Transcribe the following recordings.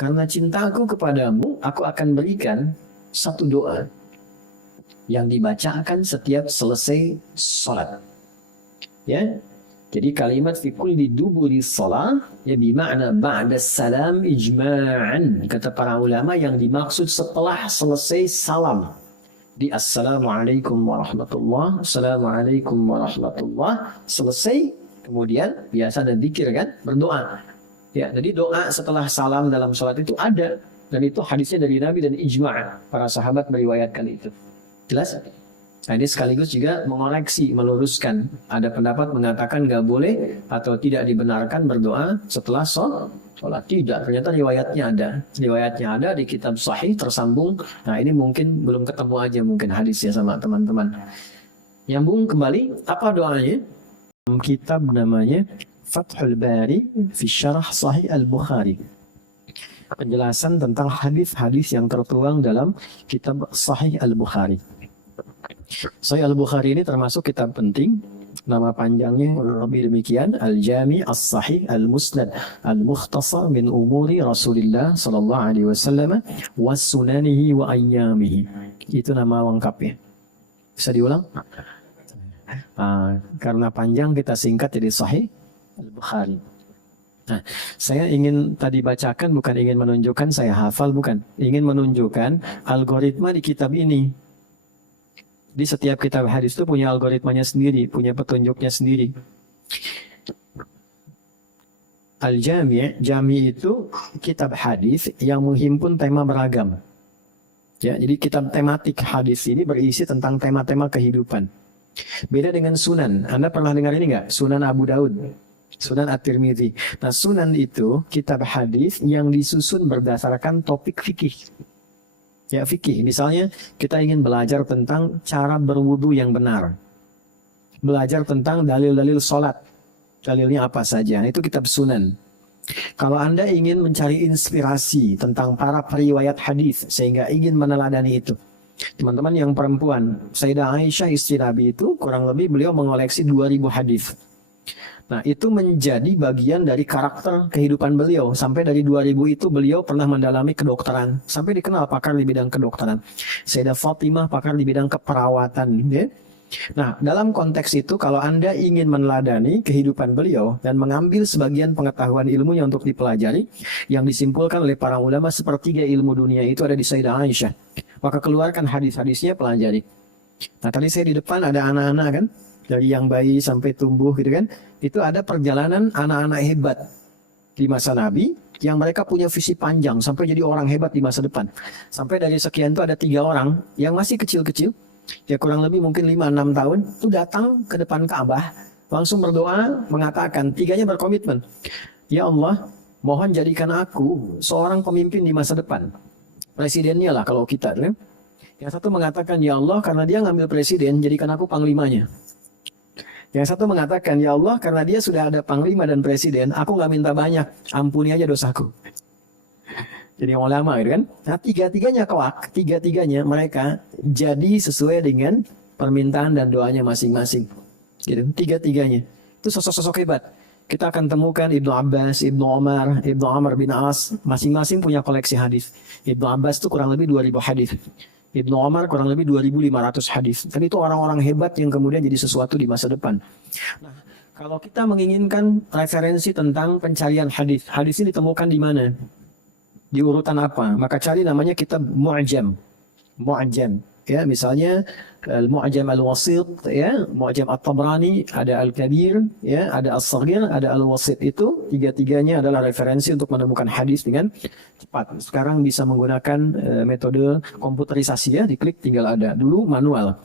karena cintaku kepadamu, aku akan berikan satu doa yang dibacakan setiap selesai sholat. Ya, jadi kalimat fi kulli duburi shalah ya bermakna ba'da salam ijma'an. Kata para ulama yang dimaksud setelah selesai salam. Di assalamualaikum warahmatullah, assalamualaikum warahmatullah, selesai, kemudian biasa ada zikir kan, berdoa. Ya, jadi doa setelah salam dalam sholat itu ada, dan itu hadisnya dari Nabi dan ijma' para sahabat meriwayatkan itu. Jelas? Nah, ini sekaligus juga mengoreksi, meluruskan. Ada pendapat mengatakan nggak boleh atau tidak dibenarkan berdoa setelah sholat. Tidak, ternyata riwayatnya ada. Riwayatnya ada di kitab sahih tersambung. Nah, ini mungkin belum ketemu aja mungkin hadisnya sama teman-teman. Nyambung kembali, apa doanya? Kitab namanya Fathul Bari fi Syarah Sahih Al-Bukhari. Penjelasan tentang hadis-hadis yang tertuang dalam kitab Sahih Al-Bukhari. Sahih Al-Bukhari ini termasuk kitab penting. Nama panjangnya lebih demikian, Al-Jami' As-Sahih Al-Musnad Al-Mukhtasar min Umuri Rasulillah sallallahu alaihi wasallam wa sunanihi wa ayyamihi. Itu nama lengkapnya. Bisa diulang? Karena panjang kita singkat jadi Sahih Al-Bukhari. Nah, saya ingin tadi bacakan, bukan ingin menunjukkan saya hafal, bukan. Ingin menunjukkan algoritma di kitab ini. Di setiap kitab hadis itu punya algoritmanya sendiri, punya petunjuknya sendiri. Al-Jami', Jami' itu kitab hadis yang menghimpun tema beragam. Ya, jadi kitab tematik hadis ini berisi tentang tema-tema kehidupan. Beda dengan Sunan. Anda pernah dengar ini nggak? Sunan Abu Daud, Sunan At-Tirmidzi. Nah, Sunan itu kitab hadis yang disusun berdasarkan topik fikih. Ya, fikih. Misalnya kita ingin belajar tentang cara berwudu yang benar. Belajar tentang dalil-dalil sholat. Dalilnya apa saja. Itu kitab Sunan. Kalau Anda ingin mencari inspirasi tentang para periwayat hadis sehingga ingin meneladani itu. Teman-teman yang perempuan, Sayyidah Aisyah istri Nabi itu kurang lebih beliau mengoleksi 2000 hadis. Nah, itu menjadi bagian dari karakter kehidupan beliau. Sampai dari 2000 itu beliau pernah mendalami kedokteran. Sampai dikenal pakar di bidang kedokteran. Sayyidah Fatimah pakar di bidang keperawatan. Ya? Nah, dalam konteks itu kalau Anda ingin meneladani kehidupan beliau dan mengambil sebagian pengetahuan ilmunya untuk dipelajari, yang disimpulkan oleh para ulama sepertiga ilmu dunia itu ada di Sayyidah Aisyah. Maka keluarkan hadis-hadisnya, pelajari. Nah, tadi saya di depan ada anak-anak kan? Dari yang bayi sampai tumbuh gitu kan. Itu ada perjalanan anak-anak hebat di masa Nabi yang mereka punya visi panjang sampai jadi orang hebat di masa depan. Sampai dari sekian itu ada 3 orang yang masih kecil-kecil. Ya kurang lebih mungkin 5-6 tahun. Itu datang ke depan Ka'bah. Langsung berdoa mengatakan, 3-nya berkomitmen. Ya Allah, mohon jadikan aku seorang pemimpin di masa depan. Presidennya lah kalau kita. Kan? Yang satu mengatakan, ya Allah karena dia ngambil presiden, jadikan aku panglimanya. Yang satu mengatakan, ya Allah karena dia sudah ada panglima dan presiden, aku nggak minta banyak, ampuni aja dosaku. Jadi ulama gitu kan. Nah, tiga-tiganya mereka jadi sesuai dengan permintaan dan doanya masing-masing. Gitu, tiga-tiganya. Itu sosok-sosok hebat. Kita akan temukan Ibnu Abbas, Ibnu Umar, Ibnu Amr bin As, masing-masing punya koleksi hadis. Ibnu Abbas itu kurang lebih 2000 hadis. Ibnu Umar kurang lebih 2500 hadis. Dan itu orang-orang hebat yang kemudian jadi sesuatu di masa depan. Nah, kalau kita menginginkan referensi tentang pencarian hadis, hadis ini ditemukan di mana? Di urutan apa? Maka cari namanya kitab Mu'jam. Mu'jam. Ya, misalnya Al-Mu'jam Al-Wasit, ya, Mu'jam At-Tabrani, ada Al-Kabir, ya, ada As-Saghir, ada Al-Wasit. Itu tiga-tiganya adalah referensi untuk menemukan hadis dengan cepat. Sekarang bisa menggunakan metode komputerisasi ya, diklik tinggal ada. Dulu manual.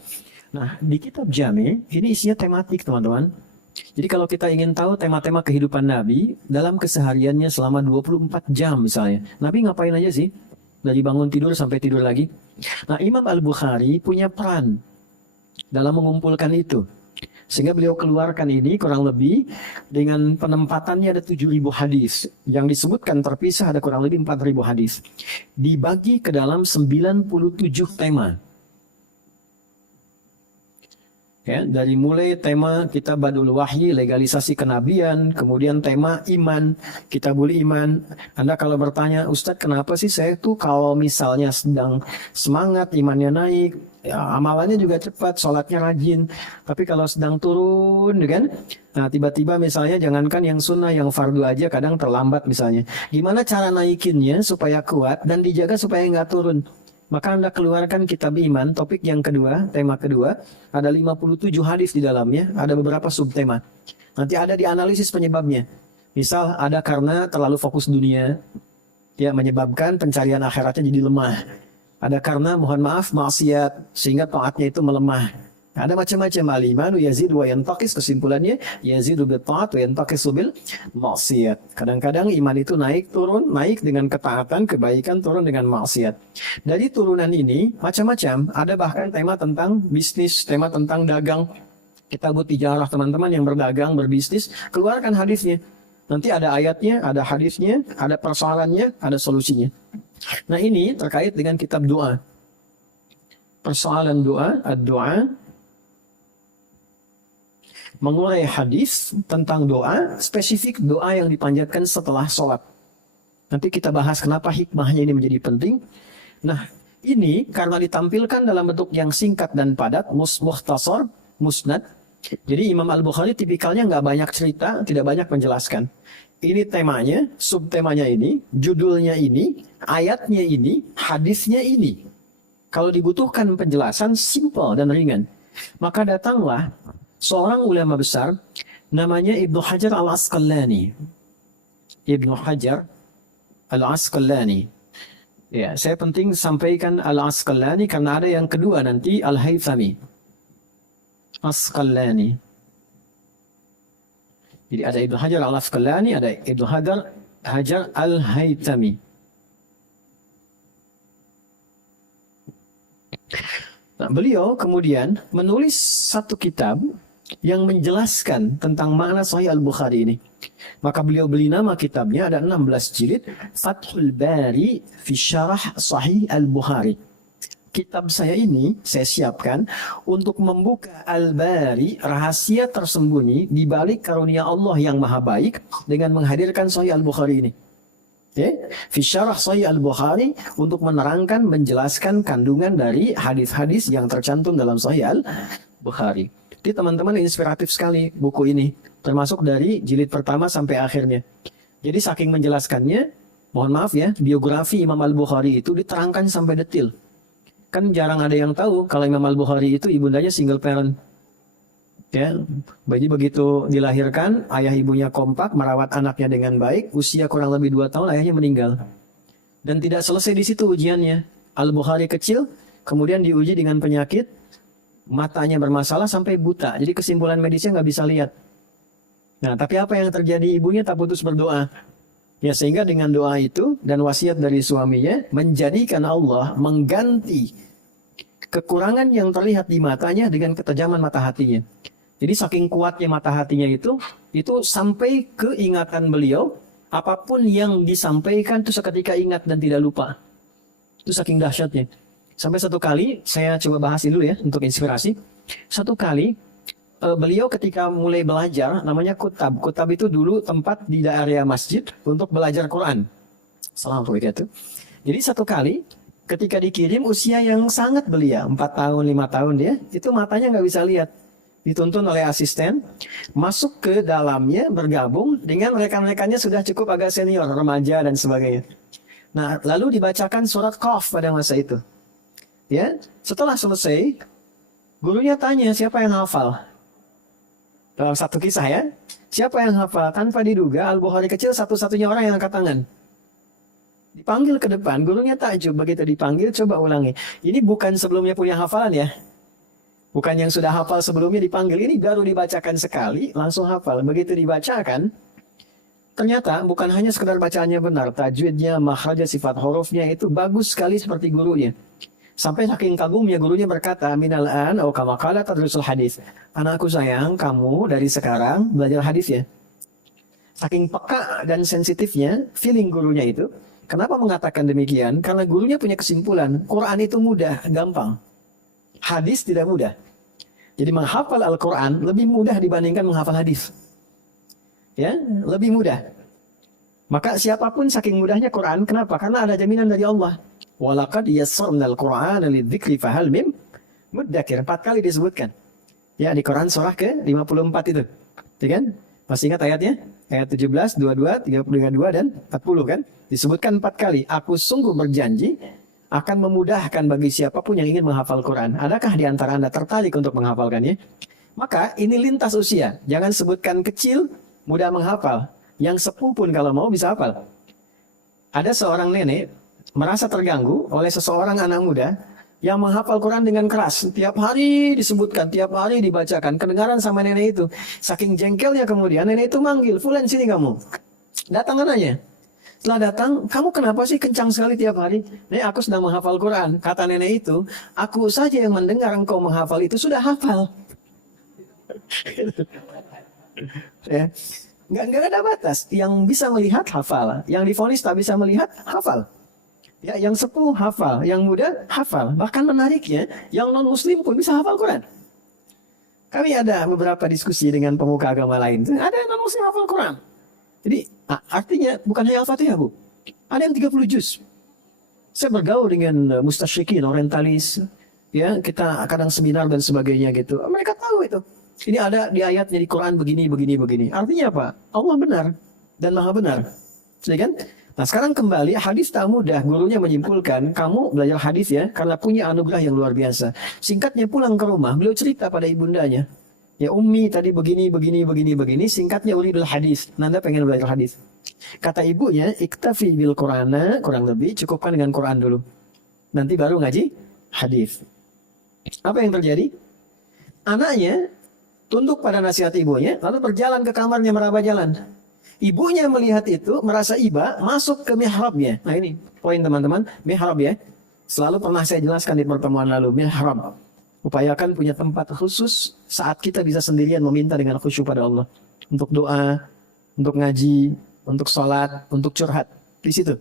Nah, di kitab Jami ini isinya tematik, teman-teman. Jadi kalau kita ingin tahu tema-tema kehidupan Nabi dalam kesehariannya selama 24 jam misalnya. Nabi ngapain aja sih? Dari bangun tidur sampai tidur lagi. Nah, Imam Al-Bukhari punya peran dalam mengumpulkan itu. Sehingga beliau keluarkan ini kurang lebih dengan penempatannya ada 7.000 hadis. Yang disebutkan terpisah ada kurang lebih 4.000 hadis. Dibagi ke dalam 97 tema. Ya, dari mulai tema kitab Badul Wahyi, legalisasi kenabian, kemudian tema iman, kitabul iman. Anda kalau bertanya, Ustadz kenapa sih saya tuh kalau misalnya sedang semangat, imannya naik, ya, amalannya juga cepat, sholatnya rajin. Tapi kalau sedang turun, kan? Nah, tiba-tiba misalnya jangankan yang sunnah, yang fardu aja kadang terlambat misalnya. Gimana cara naikinnya supaya kuat dan dijaga supaya nggak turun? Maka Anda keluarkan kitab iman, topik yang kedua, tema kedua, ada 57 hadis di dalamnya, ada beberapa subtema. Nanti ada dianalisis penyebabnya. Misal ada karena terlalu fokus dunia, ya menyebabkan pencarian akhiratnya jadi lemah. Ada karena mohon maaf maksiat sehingga taatnya itu melemah. Ada macam-macam al-imanu yazid wa yantaqis, kesimpulannya yazidu bil taat wa yantaqisu bil maksiat. Kadang-kadang iman itu naik turun, naik dengan ketaatan, kebaikan, turun dengan maksiat. Dari turunan ini macam-macam, ada bahkan tema tentang bisnis, tema tentang dagang. Kita buat tijarah teman-teman yang berdagang, berbisnis, keluarkan hadisnya. Nanti ada ayatnya, ada hadisnya, ada persoalannya, ada solusinya. Nah ini terkait dengan kitab doa. Persoalan doa, ad-doa, mengurai hadis tentang doa, spesifik doa yang dipanjatkan setelah sholat. Nanti kita bahas kenapa hikmahnya ini menjadi penting. Nah, ini karena ditampilkan dalam bentuk yang singkat dan padat, mukhtasar, musnad. Jadi Imam Al-Bukhari tipikalnya nggak banyak cerita, tidak banyak menjelaskan. Ini temanya, subtemanya ini, judulnya ini, ayatnya ini, hadisnya ini. Kalau dibutuhkan penjelasan, simple dan ringan. Maka datanglah seorang ulama besar namanya Ibnu Hajar Al-Asqalani. Ibnu Hajar Al-Asqalani. Ya, saya penting sampaikan Al-Asqalani karena ada yang kedua nanti Al-Haythami. Asqalani. Jadi ada Ibnu Hajar Al-Asqalani, ada Ibnu Hajar Al-Haythami. Nah, beliau kemudian menulis satu kitab yang menjelaskan tentang makna Sahih Al-Bukhari ini. Maka beliau beli nama kitabnya, ada 16 jilid, Fathul Bari fi Syarah Sahih Al-Bukhari. Kitab saya ini saya siapkan untuk membuka Al-Bari, rahasia tersembunyi di balik karunia Allah yang maha baik dengan menghadirkan Sahih Al-Bukhari ini. Ya, fi Syarah Sahih Al-Bukhari untuk menerangkan, menjelaskan kandungan dari hadis-hadis yang tercantum dalam Sahih Al-Bukhari. Jadi teman-teman inspiratif sekali buku ini, termasuk dari jilid pertama sampai akhirnya. Jadi saking menjelaskannya, mohon maaf ya, biografi Imam Al-Bukhari itu diterangkan sampai detil. Kan jarang ada yang tahu kalau Imam Al-Bukhari itu ibundanya single parent. Ya, jadi begitu dilahirkan, ayah ibunya kompak, merawat anaknya dengan baik, usia kurang lebih 2 tahun ayahnya meninggal. Dan tidak selesai di situ ujiannya. Al-Bukhari kecil, kemudian diuji dengan penyakit, matanya bermasalah sampai buta. Jadi kesimpulan medisnya nggak bisa lihat. Nah, tapi apa yang terjadi? Ibunya tak putus berdoa. Ya, sehingga dengan doa itu dan wasiat dari suaminya, menjadikan Allah mengganti kekurangan yang terlihat di matanya dengan ketajaman mata hatinya. Jadi saking kuatnya mata hatinya itu sampai keingatan beliau, apapun yang disampaikan itu seketika ingat dan tidak lupa. Itu saking dahsyatnya. Sampai satu kali, saya coba bahas dulu ya untuk inspirasi. Satu kali, beliau ketika mulai belajar, namanya kutab. Kutab itu dulu tempat di daerah masjid untuk belajar Quran. Assalamualaikum. Jadi satu kali, ketika dikirim usia yang sangat belia, 4 tahun, 5 tahun dia, itu matanya nggak bisa lihat. Dituntun oleh asisten, masuk ke dalamnya, bergabung dengan rekan-rekannya sudah cukup agak senior, remaja dan sebagainya. Nah, lalu dibacakan surat Qaf pada masa itu. Ya, setelah selesai, gurunya tanya siapa yang hafal. Dalam satu kisah ya, siapa yang hafal? Tanpa diduga, Al-Bukhari kecil satu-satunya orang yang angkat tangan. Dipanggil ke depan, gurunya takjub. Begitu dipanggil, coba ulangi. Ini bukan sebelumnya punya hafalan ya. Bukan yang sudah hafal sebelumnya dipanggil. Ini baru dibacakan sekali, langsung hafal. Begitu dibacakan, ternyata bukan hanya sekedar bacaannya benar. Tajwidnya, makhrajnya, sifat hurufnya itu bagus sekali seperti gurunya. Sampai saking kagumnya gurunya berkata, minal an atau kama qala tadrusul hadis. Anakku sayang, kamu dari sekarang belajar hadis ya. Saking peka dan sensitifnya feeling gurunya itu. Kenapa mengatakan demikian? Karena gurunya punya kesimpulan, Quran itu mudah, gampang. Hadis tidak mudah. Jadi menghafal Al-Quran lebih mudah dibandingkan menghafal hadis. Ya, lebih mudah. Maka siapapun saking mudahnya Quran, kenapa? Karena ada jaminan dari Allah. Walaqad yassarnal Qur'ana lidzikri fahal mim muddakir. 4 kali disebutkan. Ya, di Quran surah ke-54 itu. Ya kan? Masih ingat ayatnya? Ayat 17, 22, 32 dan 40 kan? Disebutkan 4 kali. Aku sungguh berjanji akan memudahkan bagi siapapun yang ingin menghafal Quran. Adakah di antara Anda tertarik untuk menghafalkannya? Maka ini lintas usia. Jangan sebutkan kecil, mudah menghafal. Yang sepuh pun kalau mau bisa hafal. Ada seorang nenek merasa terganggu oleh seseorang anak muda yang menghafal Quran dengan keras. Tiap hari disebutkan, tiap hari dibacakan. Kedengaran sama nenek itu. Saking jengkelnya kemudian nenek itu manggil, "Fulan, sini kamu." Datang anaknya. Setelah datang, "Kamu kenapa sih kencang sekali tiap hari?" "Nek, aku sedang menghafal Quran." Kata nenek itu, "Aku saja yang mendengar engkau menghafal itu sudah hafal." Ya. Nggak ada batas. Yang bisa melihat hafal, yang divonis tak bisa melihat hafal. Ya, yang sepuh hafal, yang muda hafal. Bahkan menariknya, yang non Muslim pun bisa hafal Quran. Kami ada beberapa diskusi dengan pemuka agama lain. Ada yang non Muslim hafal Quran. Jadi artinya bukan hanya Al-Fatihah, Bu. Ada yang 30 juz. Saya bergaul dengan mustasyrikin, orientalis. Ya, kita kadang seminar dan sebagainya gitu. Mereka tahu itu. Ini ada di ayatnya di Quran begini, begini, begini. Artinya apa? Allah benar dan maha benar. Ya kan? Nah, sekarang kembali hadis tak mudah. Gurunya menyimpulkan, kamu belajar hadis ya, karena punya anugerah yang luar biasa. Singkatnya pulang ke rumah, beliau cerita pada ibundanya. Ya Ummi tadi begini, begini, begini, begini. Singkatnya uridul hadis. Nanda pengen belajar hadis. Kata ibunya, iktafi bil Qur'ana, kurang lebih cukupkan dengan Quran dulu. Nanti baru ngaji hadis. Apa yang terjadi? Anaknya tunduk pada nasihat ibunya, lalu berjalan ke kamarnya meraba jalan. Ibunya melihat itu, merasa iba, masuk ke mihrabnya. Nah ini poin teman-teman, mihrab ya. Selalu pernah saya jelaskan di pertemuan lalu, mihrab. Upayakan punya tempat khusus saat kita bisa sendirian meminta dengan khusyuk pada Allah. Untuk doa, untuk ngaji, untuk sholat, untuk curhat. Di situ.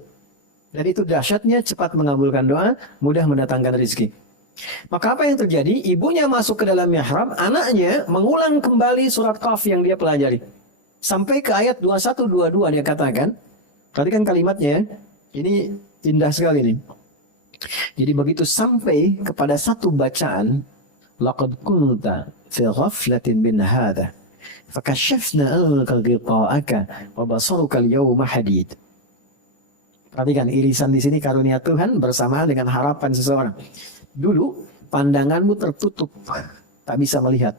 Dan itu dahsyatnya cepat mengabulkan doa, mudah mendatangkan rezeki. Maka apa yang terjadi? Ibunya masuk ke dalam mihrab, anaknya mengulang kembali surat Qaf yang dia pelajari. Sampai ke ayat 21-22 dia katakan, perhatikan kalimatnya, ini indah sekali nih. Jadi begitu sampai kepada satu bacaan, laqad kunta fi ghaflatin min hadha, fakashafna anka ghita'aka wa basaruka al-yawma hadid. Perhatikan irisan di sini karunia Tuhan bersamaan dengan harapan seseorang. Dulu pandanganmu tertutup, tak bisa melihat.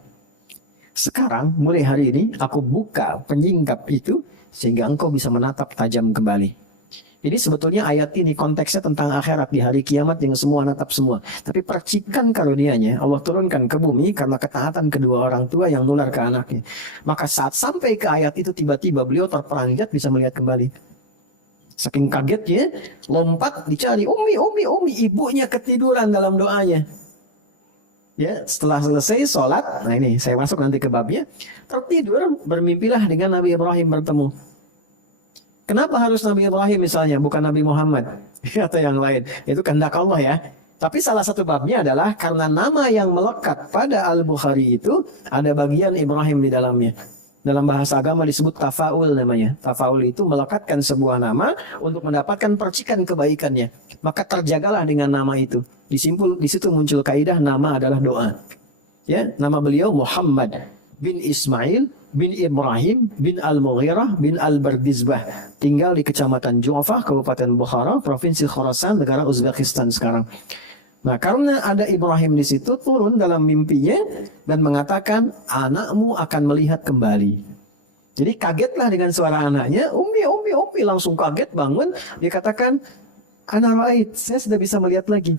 Sekarang mulai hari ini aku buka penyingkap itu sehingga engkau bisa menatap tajam kembali. Jadi sebetulnya ayat ini konteksnya tentang akhirat di hari kiamat yang semua natap semua. Tapi percikan karunianya Allah turunkan ke bumi karena ketaatan kedua orang tua yang nular ke anaknya. Maka saat sampai ke ayat itu tiba-tiba beliau terperanjat bisa melihat kembali. Saking kagetnya, lompat dicari, Umi, ibunya ketiduran dalam doanya. Ya, setelah selesai sholat, nah ini saya masuk nanti ke babnya, tertidur bermimpilah dengan Nabi Ibrahim bertemu. Kenapa harus Nabi Ibrahim misalnya, bukan Nabi Muhammad atau yang lain? Itu kehendak Allah ya. Tapi salah satu babnya adalah karena nama yang melekat pada Al-Bukhari itu ada bagian Ibrahim di dalamnya. Dalam bahasa agama disebut tafaul namanya. Tafaul itu melekatkan sebuah nama untuk mendapatkan percikan kebaikannya. Maka terjagalah dengan nama itu. Di situ muncul kaidah nama adalah doa. Ya, nama beliau Muhammad bin Ismail bin Ibrahim bin Al-Mughirah bin Al-Bardizbah. Tinggal di Kecamatan Ju'afah, Kabupaten Bukhara, Provinsi Khorasan, negara Uzbekistan sekarang. Nah, karena ada Ibrahim di situ, turun dalam mimpinya dan mengatakan, anakmu akan melihat kembali. Jadi kagetlah dengan suara anaknya, Umi, langsung kaget bangun. Dia katakan, ana ra'ait, saya sudah bisa melihat lagi.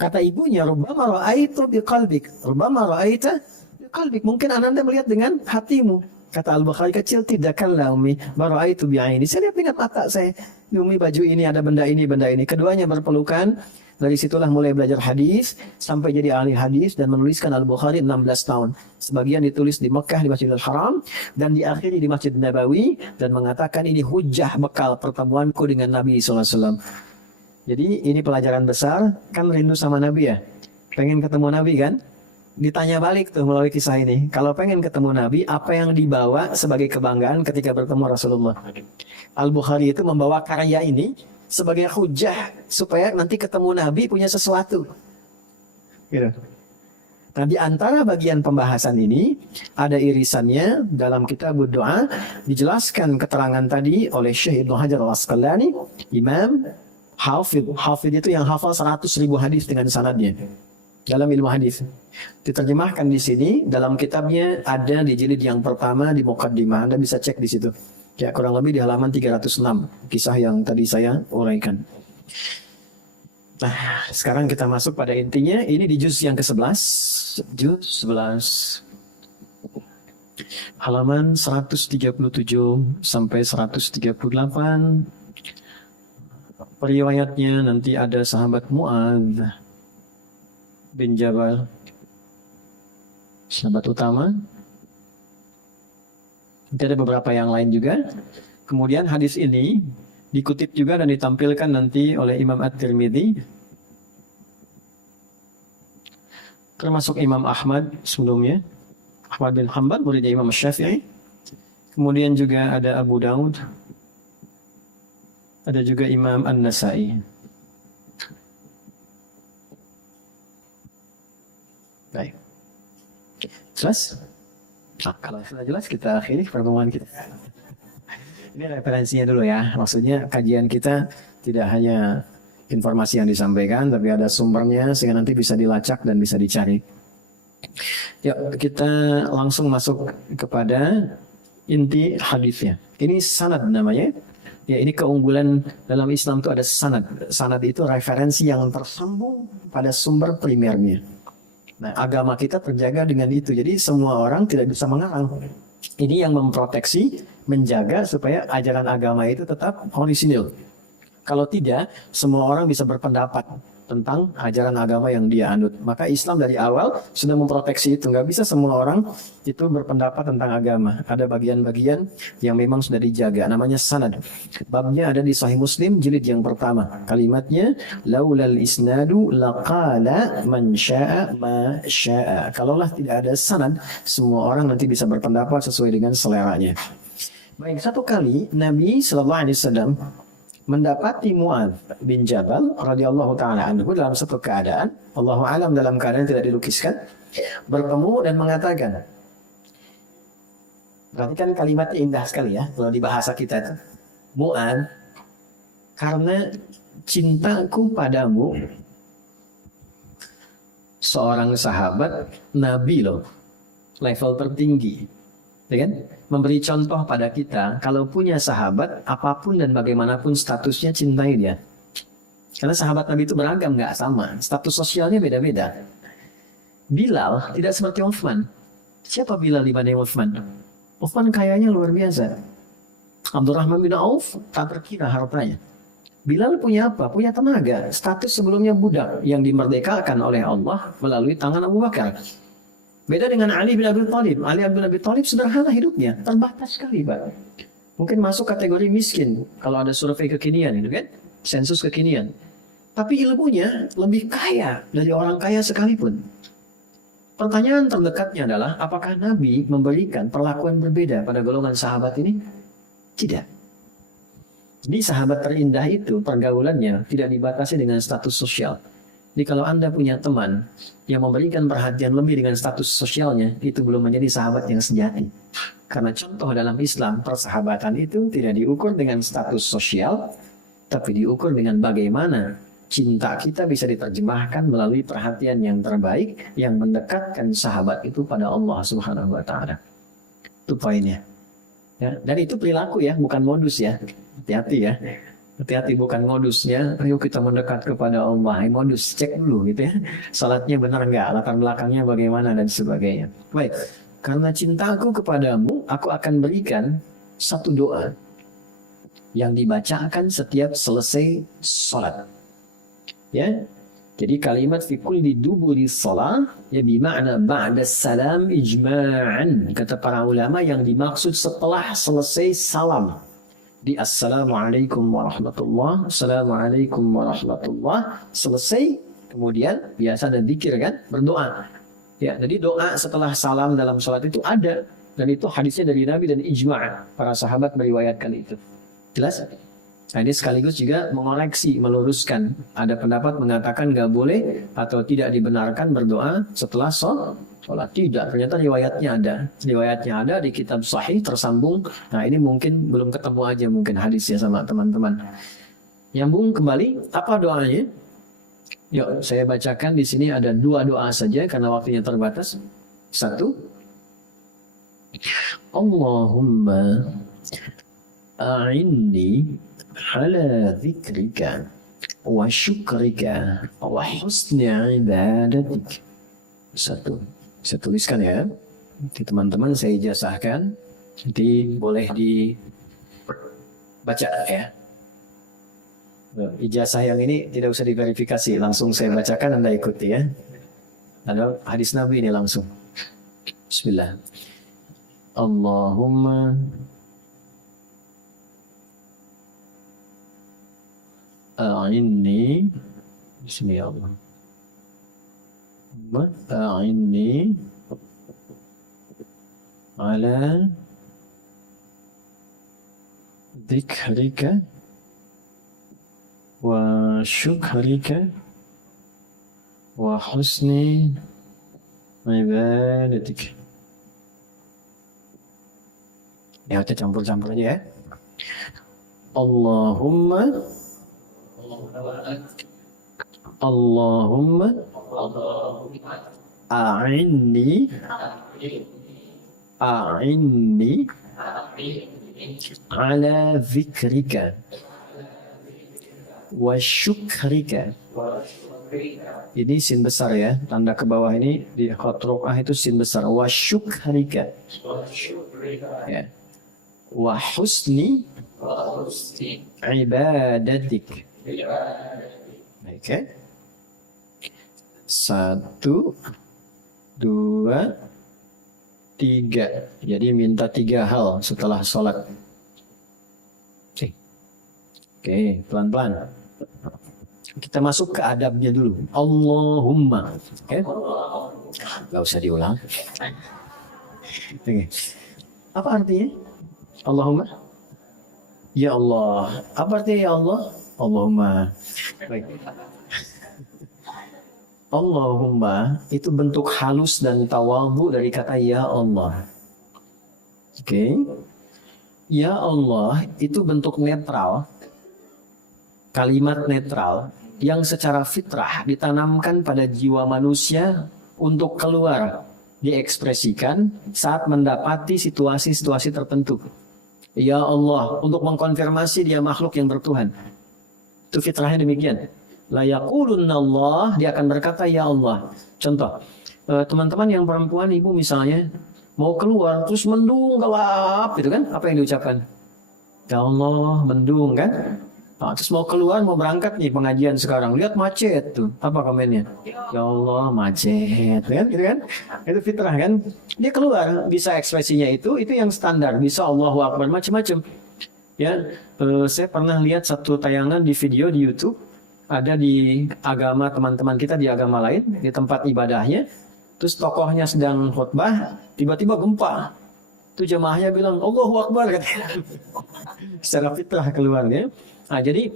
Kata ibunya, rubbama ra'aitu biqalbik, rubbama ra'aita biqalbik. Mungkin ananda melihat dengan hatimu. Kata Al-Bukhari, kecil tidak kalah Umi, bara'aitu bi'aini. Saya lihat dengan mata saya. Umi, baju ini ada benda ini, benda ini. Keduanya berpelukan. Dari situlah mulai belajar hadis sampai jadi ahli hadis dan menuliskan Al-Bukhari 16 tahun. Sebagian ditulis di Mekah di Masjidil Haram dan diakhiri di Masjid Nabawi dan mengatakan ini hujah bekal pertemuanku dengan Nabi SAW. Jadi ini pelajaran besar, kan rindu sama Nabi ya? Pengen ketemu Nabi kan? ditanya balik tuh melalui kisah ini. Kalau pengen ketemu Nabi, apa yang dibawa sebagai kebanggaan ketika bertemu Rasulullah? Al-Bukhari itu membawa karya ini sebagai hujah supaya nanti ketemu Nabi punya sesuatu. Gitu. Nah, di antara bagian pembahasan ini ada irisannya dalam kitab doa, dijelaskan keterangan tadi oleh Syekh Ibnu Hajar Al-Asqalani, Imam Hafidh. Hafidh itu yang hafal 100.000 hadis dengan sanadnya dalam ilmu hadis. Diterjemahkan di sini dalam kitabnya, ada di jilid yang pertama di Muqaddimah. Anda bisa cek di situ. Ya, kurang lebih di halaman 306 kisah yang tadi saya uraikan. Nah, sekarang kita masuk pada intinya. Ini di juz yang ke-11. Juz 11. Halaman 137 sampai 138. Periwayatnya nanti ada sahabat Mu'adz bin Jabal, sahabat utama. Nanti ada beberapa yang lain juga. Kemudian hadis ini dikutip juga dan ditampilkan nanti oleh Imam At-Tirmidzi, termasuk Imam Ahmad sebelumnya, Ahmad bin Hanbal, muridnya Imam Syafi'i. Kemudian juga ada Abu Daud, ada juga Imam An-Nasai. Baik. Jelas? Nah, kalau sudah jelas, kita akhiri pertemuan kita. Ini referensinya dulu ya. Maksudnya kajian kita tidak hanya informasi yang disampaikan, tapi ada sumbernya sehingga nanti bisa dilacak dan bisa dicari. Yuk, kita langsung masuk kepada inti hadisnya. Ini sanad namanya. Ya, ini keunggulan dalam Islam itu ada sanad. Sanad itu referensi yang tersambung pada sumber primernya. Nah, agama kita terjaga dengan itu. Jadi semua orang tidak bisa mengarang. Ini yang memproteksi, menjaga supaya ajaran agama itu tetap orisinil. Kalau tidak, semua orang bisa berpendapat tentang ajaran agama yang dia anut. Maka Islam dari awal sudah memproteksi itu. Nggak bisa semua orang itu berpendapat tentang agama. Ada bagian-bagian yang memang sudah dijaga. Namanya sanad. Babnya ada di Sahih Muslim jilid yang pertama. Kalimatnya, laulal isnadu laqala man sya'a ma sya'a. Kalaulah tidak ada sanad, semua orang nanti bisa berpendapat sesuai dengan seleranya. Baik, satu kali Nabi SAW mendapati Mu'adz bin Jabal radhiyallahu taala anhu dalam satu keadaan, Allahu alam dalam keadaan tidak dilukiskan, bertemu dan mengatakan, perhatikan kalimatnya indah sekali ya kalau di bahasa kita itu, Mu'adz, karena cintaku padamu, seorang sahabat Nabi loh, level tertinggi, ya kan? Memberi contoh pada kita, kalau punya sahabat, apapun dan bagaimanapun statusnya, cintai dia. Karena sahabat Nabi itu beragam, nggak sama. Status sosialnya beda-beda. Bilal tidak seperti Uthman. Siapa Bilal dibanding Uthman? Uthman kayanya luar biasa. Abdurrahman bin Auf tak terkira hartanya. Bilal punya apa? Punya tenaga. Status sebelumnya budak yang dimerdekakan oleh Allah melalui tangan Abu Bakar. Beda dengan Ali bin Abi Thalib. Ali bin Abi Thalib sederhana hidupnya, terbatas sekali, Pak. Mungkin masuk kategori miskin kalau ada survei kekinian itu kan, sensus kekinian. Tapi ilmunya lebih kaya dari orang kaya sekalipun. Pertanyaan terdekatnya adalah, apakah Nabi memberikan perlakuan berbeda pada golongan sahabat ini? Tidak. Jadi sahabat terindah itu pergaulannya tidak dibatasi dengan status sosial. Jadi kalau Anda punya teman yang memberikan perhatian lebih dengan status sosialnya, itu belum menjadi sahabat yang sejati. Karena contoh dalam Islam, persahabatan itu tidak diukur dengan status sosial, tapi diukur dengan bagaimana cinta kita bisa diterjemahkan melalui perhatian yang terbaik yang mendekatkan sahabat itu pada Allah Subhanahu wa taala. Itu poinnya. Ya, dan itu perilaku ya, bukan modus ya. Hati-hati ya. Hati-hati, bukan modusnya, ayo kita mendekat kepada Allah. Modus, cek dulu gitu ya. Salatnya benar nggak, latar belakangnya bagaimana dan sebagainya. Baik, karena cintaku kepadamu, aku akan berikan satu doa yang dibacakan setiap selesai sholat. Ya, jadi kalimat fi kulli duburi shalah ya bermakna ba'da salam ijma'an. Kata para ulama yang dimaksud setelah selesai salam. Di Assalamualaikum warahmatullah, Assalamualaikum warahmatullah, selesai, kemudian biasa ada zikir kan, berdoa. Ya, jadi doa setelah salam dalam sholat itu ada, dan itu hadisnya dari Nabi dan ijma' para sahabat meriwayatkan itu. Jelas? Nah, ini sekaligus juga mengoreksi, meluruskan. Ada pendapat mengatakan nggak boleh atau tidak dibenarkan berdoa setelah sholat. Tidak, ternyata riwayatnya ada. Riwayatnya ada di kitab sahih tersambung. Nah, ini mungkin belum ketemu aja mungkin hadisnya sama teman-teman. Nyambung kembali, apa doanya? Yuk, saya bacakan di sini ada 2 doa saja karena waktunya terbatas. 1. Allahumma a'inni ala dzikrika wa syukrika wa husni ibadatik. 1. Saya tuliskan ya. Nanti teman-teman saya ijazahkan. Nanti boleh dibaca ya. Ijazah yang ini tidak usah diverifikasi, langsung saya bacakan, Anda ikuti ya. Ada hadis Nabi ini langsung. Bismillah. Allahumma a'inni bismillah. A'inni ala dzikrika wa syukrika wa husni ibadatik. Ya, kita campur-campur aja ya. Allahumma a'inni ala dzikrika wa syukrika. Ini sin besar ya, tanda ke bawah ini di khotrokah itu sin besar. Wa syukrika ya. Wa husni ibadatik. Oke. 1, 2, 3. Jadi minta 3 hal setelah sholat. Oke, pelan-pelan. Kita masuk ke adabnya dulu. Allahumma. Oke. Gak usah diulang. Oke. Apa artinya? Allahumma. Ya Allah. Apa artinya ya Allah? Allahumma. Baik. Allahumma itu bentuk halus dan tawadhu dari kata ya Allah. Oke. Ya Allah itu bentuk netral. Kalimat netral yang secara fitrah ditanamkan pada jiwa manusia untuk keluar, diekspresikan saat mendapati situasi-situasi tertentu. Ya Allah, untuk mengkonfirmasi dia makhluk yang bertuhan. Itu fitrahnya demikian. La yaqulunna Allah, dia akan berkata ya Allah. Contoh, teman-teman yang perempuan, ibu misalnya, mau keluar terus mendung gelap gitu kan? Apa yang diucapkan? Ya Allah, mendung kan? Nah, terus mau keluar, mau berangkat nih pengajian sekarang. Lihat macet tuh. Apa komennya? Ya Allah, macet. Kan? Gitu kan? Itu fitrah kan? Dia keluar, bisa ekspresinya itu yang standar. Bisa Allahu Akbar, macam-macam. Ya, saya pernah lihat satu tayangan di video di YouTube. Ada di agama teman-teman kita di agama lain, di tempat ibadahnya. Terus tokohnya sedang khutbah, tiba-tiba gempa. Itu jemaahnya bilang, Allahu Akbar. Secara fitrah keluarnya. Nah, jadi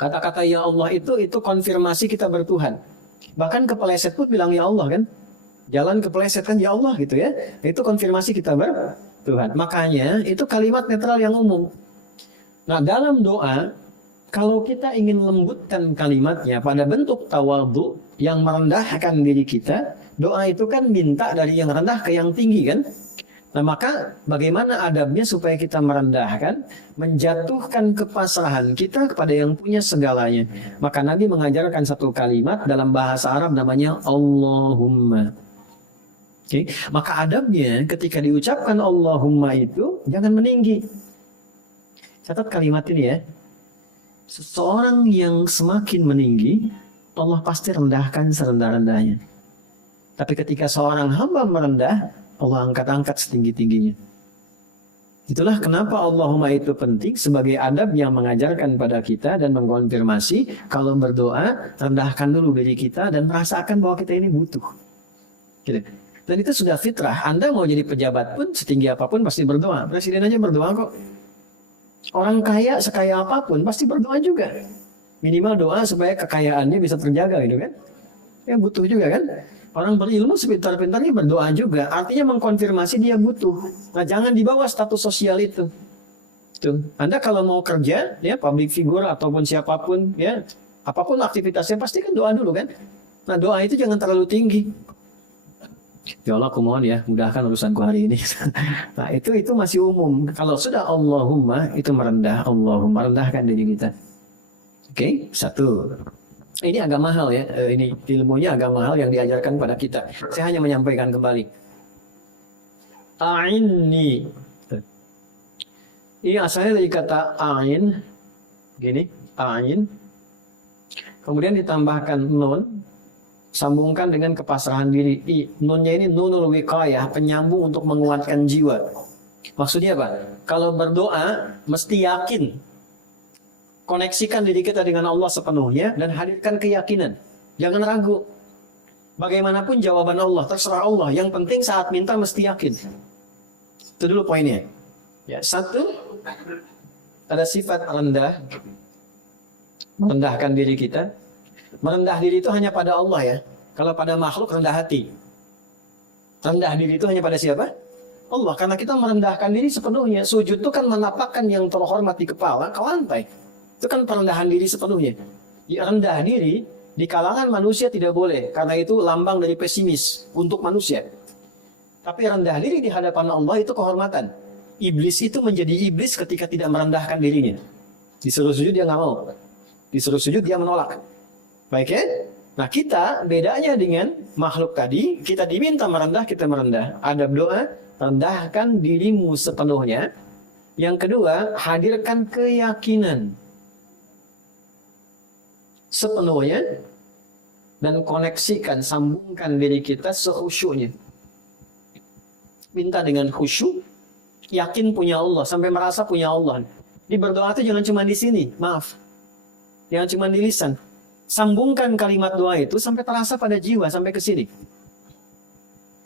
kata-kata ya Allah itu konfirmasi kita bertuhan. Bahkan kepeleset pun bilang ya Allah kan. Jalan kepeleset kan ya Allah gitu ya. Itu konfirmasi kita bertuhan. Makanya itu kalimat netral yang umum. Nah, dalam doa, kalau kita ingin lembutkan kalimatnya pada bentuk tawadhu yang merendahkan diri kita, doa itu kan minta dari yang rendah ke yang tinggi kan. Nah, maka bagaimana adabnya supaya kita merendahkan, menjatuhkan kepasrahan kita kepada yang punya segalanya. Maka Nabi mengajarkan satu kalimat dalam bahasa Arab namanya Allahumma. Oke. Maka adabnya ketika diucapkan Allahumma itu jangan meninggi. Catat kalimat ini ya. Seseorang yang semakin meninggi, Allah pasti rendahkan serendah-rendahnya. Tapi ketika seorang hamba merendah, Allah angkat-angkat setinggi-tingginya. Itulah kenapa Allahumma itu penting sebagai adab yang mengajarkan pada kita dan mengkonfirmasi kalau berdoa, rendahkan dulu diri kita dan merasakan bahwa kita ini butuh. Gitu. Dan itu sudah fitrah. Anda mau jadi pejabat pun, setinggi apapun pasti berdoa. Presiden aja berdoa kok. Orang kaya sekaya apapun pasti berdoa juga. Minimal doa supaya kekayaannya bisa terjaga gitu kan. Ya butuh juga kan. Orang berilmu sepintar-pintarnya berdoa juga. Artinya mengkonfirmasi dia butuh. Nah jangan dibawa status sosial itu. Tuh. Anda kalau mau kerja, ya public figure ataupun siapapun, ya apapun aktivitasnya pasti kan doa dulu kan. Nah doa itu jangan terlalu tinggi. Ya Allah, aku mohon ya, mudahkan urusanku hari ini. Nah itu masih umum. Kalau sudah Allahumma itu merendah, Allahumma rendahkan diri kita. Oke, satu. Ini agak mahal ya, ini ilmunya agak mahal yang diajarkan pada kita. Saya hanya menyampaikan kembali. A'inni. Ini asalnya dari kata a'in, gini, a'in. Kemudian ditambahkan nun, sambungkan dengan kepasrahan diri. Nunnya ini nunul wiqayah, penyambung untuk menguatkan jiwa. Maksudnya apa? Kalau berdoa, mesti yakin. Koneksikan diri kita dengan Allah sepenuhnya dan hadirkan keyakinan. Jangan ragu. Bagaimanapun jawaban Allah, terserah Allah. Yang penting saat minta mesti yakin. Itu dulu poinnya. Ya, satu, ada sifat rendah, merendahkan diri kita. Merendah diri itu hanya pada Allah ya. Kalau pada makhluk rendah hati. Rendah diri itu hanya pada siapa? Allah. Karena kita merendahkan diri sepenuhnya. Sujud itu kan menapakkan yang terhormat di kepala ke lantai. Itu kan perendahan diri sepenuhnya. Ya, rendah diri di kalangan manusia tidak boleh. Karena itu lambang dari pesimis untuk manusia. Tapi rendah diri di hadapan Allah itu kehormatan. Iblis itu menjadi iblis ketika tidak merendahkan dirinya. Disuruh sujud dia nggak mau. Disuruh sujud dia menolak. Baik ya? Nah kita bedanya dengan makhluk tadi, kita diminta merendah, kita merendah. Adab doa, rendahkan dirimu sepenuhnya. Yang kedua, hadirkan keyakinan sepenuhnya dan koneksikan, sambungkan diri kita sekhusyuknya. Minta dengan khusyuk, yakin punya Allah, sampai merasa punya Allah. Di berdoa itu jangan cuma di sini, maaf. Jangan cuma di lisan. Sambungkan kalimat doa itu sampai terasa pada jiwa, sampai ke sini.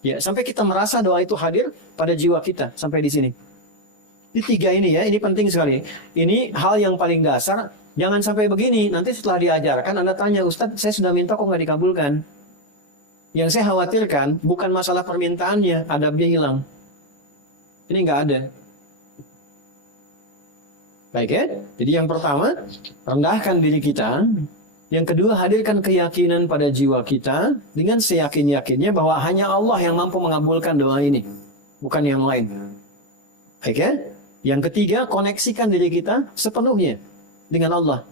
Ya, sampai kita merasa doa itu hadir pada jiwa kita, sampai di sini. Ini tiga ini ya, ini penting sekali. Ini hal yang paling dasar. Jangan sampai begini, nanti setelah diajarkan Anda tanya, Ustadz saya sudah minta kok nggak dikabulkan. Yang saya khawatirkan bukan masalah permintaannya, adabnya hilang. Ini nggak ada. Baik ya? Jadi yang pertama, rendahkan diri kita. Yang kedua, hadirkan keyakinan pada jiwa kita dengan seyakin-yakinnya bahwa hanya Allah yang mampu mengabulkan doa ini, bukan yang lain. Baik ya? Yang ketiga, koneksikan diri kita sepenuhnya dengan Allah.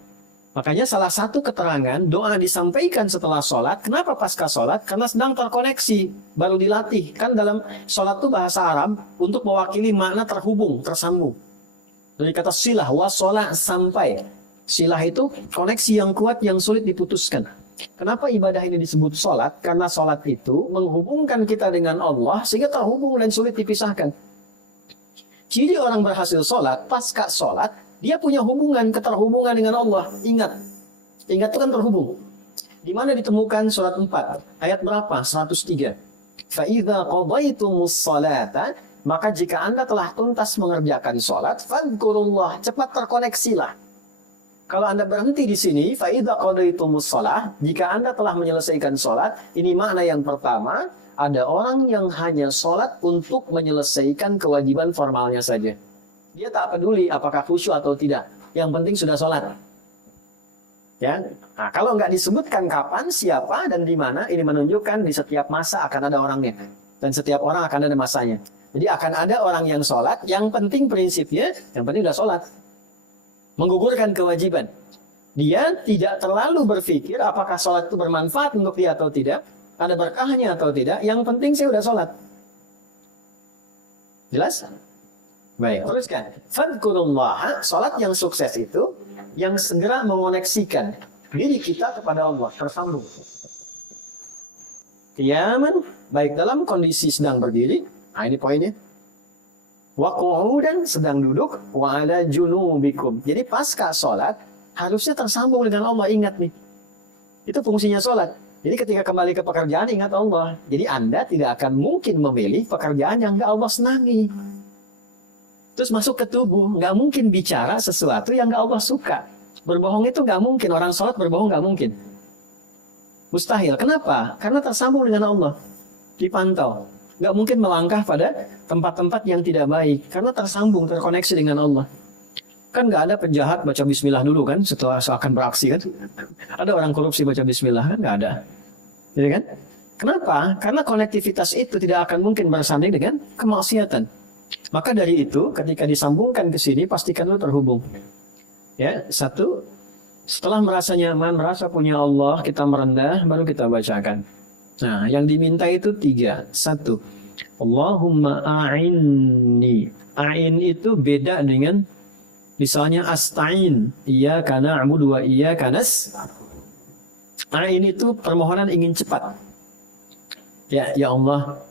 Makanya salah satu keterangan doa disampaikan setelah sholat. Kenapa pasca sholat? Karena sedang terkoneksi, baru dilatih. Kan dalam sholat itu bahasa Arab untuk mewakili makna terhubung, tersambung. Dari kata silah, wasolah, sampai. Silah itu koneksi yang kuat yang sulit diputuskan. Kenapa ibadah ini disebut sholat? Karena sholat itu menghubungkan kita dengan Allah sehingga terhubung dan sulit dipisahkan. Ciri orang berhasil sholat, pasca sholat, dia punya hubungan, keterhubungan dengan Allah. Ingat itu kan terhubung. Di mana ditemukan surat 4, ayat berapa? 103. فَإِذَا قَضَيْتُمُ الصَّلَاةَ Maka jika Anda telah tuntas mengerjakan sholat, fadkurullah, cepat terkoneksilah. Kalau Anda berhenti di sini, فَإِذَا قَضَيْتُمُ الصَّلَاةَ Jika Anda telah menyelesaikan sholat, ini makna yang pertama, ada orang yang hanya sholat untuk menyelesaikan kewajiban formalnya saja. Dia tak peduli apakah khusyuk atau tidak. Yang penting sudah sholat. Ya, nah, kalau nggak disebutkan kapan, siapa, dan di mana, ini menunjukkan di setiap masa akan ada orangnya. Dan setiap orang akan ada masanya. Jadi akan ada orang yang sholat, yang penting prinsipnya, yang penting sudah sholat. Menggugurkan kewajiban. Dia tidak terlalu berpikir apakah sholat itu bermanfaat untuk dia atau tidak, ada berkahnya atau tidak, yang penting saya sudah sholat. Jelas? Baik, teruskan. Fadkurullah, sholat yang sukses itu yang segera mengoneksikan diri kita kepada Allah, tersambung. Qiyaman, baik dalam kondisi sedang berdiri, nah ini poinnya. Wa qu'udan, sedang duduk, wa ala junubikum. Jadi pasca sholat harusnya tersambung dengan Allah, ingat nih. Itu fungsinya sholat. Jadi ketika kembali ke pekerjaan ingat Allah. Jadi Anda tidak akan mungkin memilih pekerjaan yang nggak Allah senangi. Terus masuk ke tubuh, nggak mungkin bicara sesuatu yang nggak Allah suka. Berbohong itu nggak mungkin, orang sholat berbohong nggak mungkin. Mustahil. Kenapa? Karena tersambung dengan Allah. Dipantau. Nggak mungkin melangkah pada tempat-tempat yang tidak baik. Karena tersambung, terkoneksi dengan Allah. Kan nggak ada penjahat baca bismillah dulu kan setelah akan beraksi kan. Ada orang korupsi baca bismillah kan? Nggak ada. Jadi kan? Kenapa? Karena konektivitas itu tidak akan mungkin bersanding dengan kemaksiatan. Maka dari itu ketika disambungkan ke sini pastikan lu terhubung. Ya, satu, setelah merasa nyaman, merasa punya Allah, kita merendah, baru kita bacakan. Nah, yang diminta itu 3. 1, Allahumma a'inni. A'in itu beda dengan misalnya asta'in, iyyaka na'budu wa iyyaka nasta'in. A'in itu permohonan ingin cepat. Ya Allah,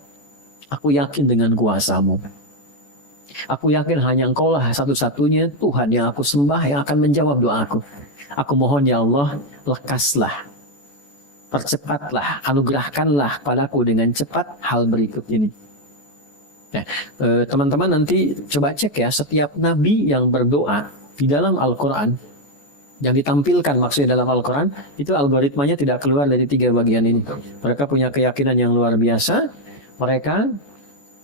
aku yakin dengan kuasa-Mu. Aku yakin hanya Engkau lah satu-satunya Tuhan yang aku sembah yang akan menjawab doaku. Aku mohon ya Allah, lekaslah, percepatlah, anugerahkanlah padaku dengan cepat hal berikut ini. Ya, teman-teman nanti coba cek ya, setiap nabi yang berdoa di dalam Al-Quran, yang ditampilkan maksudnya dalam Al-Quran, itu algoritmanya tidak keluar dari 3 bagian ini. Mereka punya keyakinan yang luar biasa, mereka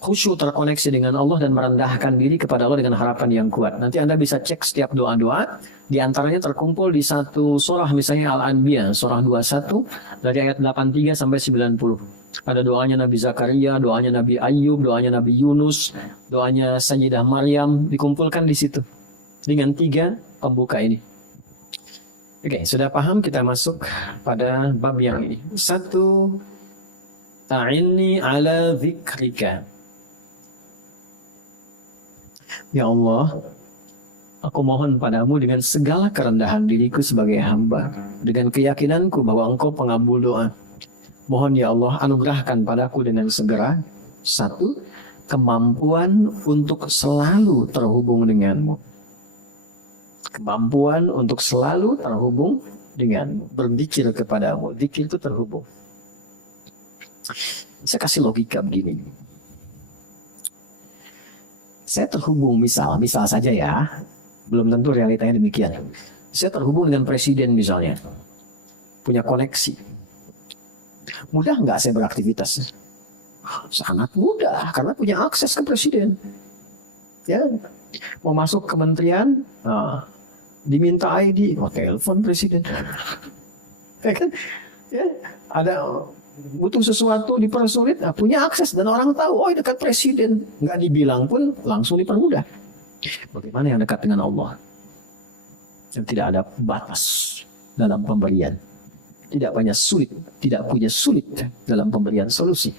khusyuk terkoneksi dengan Allah dan merendahkan diri kepada Allah dengan harapan yang kuat. Nanti Anda bisa cek setiap doa-doa, di antaranya terkumpul di satu surah misalnya Al-Anbiya, surah 21 dari ayat 83 sampai 90. Ada doanya Nabi Zakaria, doanya Nabi Ayyub, doanya Nabi Yunus, doanya Sayyidah Maryam, dikumpulkan di situ dengan 3 pembuka ini. Oke, sudah paham, kita masuk pada bab yang ini. 1, Ta'inni ala dzikrika. Ya Allah, aku mohon padamu dengan segala kerendahan diriku sebagai hamba, dengan keyakinanku bahwa Engkau pengabul doa. Mohon ya Allah, anugerahkan padaku dengan segera 1, kemampuan untuk selalu terhubung denganmu. Kemampuan untuk selalu terhubung denganmu, berzikir kepadamu. Zikir itu terhubung. Saya kasih logika begini. Saya terhubung misal saja ya, belum tentu realitanya demikian. Saya terhubung dengan presiden misalnya, punya koneksi. Mudah nggak saya beraktivitas? Sangat mudah, karena punya akses ke presiden. Ya, mau masuk kementerian, diminta ID, telepon presiden. Ya kan? Ya, ada butuh sesuatu dipersulit, punya akses dan orang tahu, oh dekat presiden, nggak dibilang pun langsung dipermudah. Bagaimana yang dekat dengan Allah? Yang tidak ada batas dalam pemberian, tidak punya sulit dalam pemberian solusi.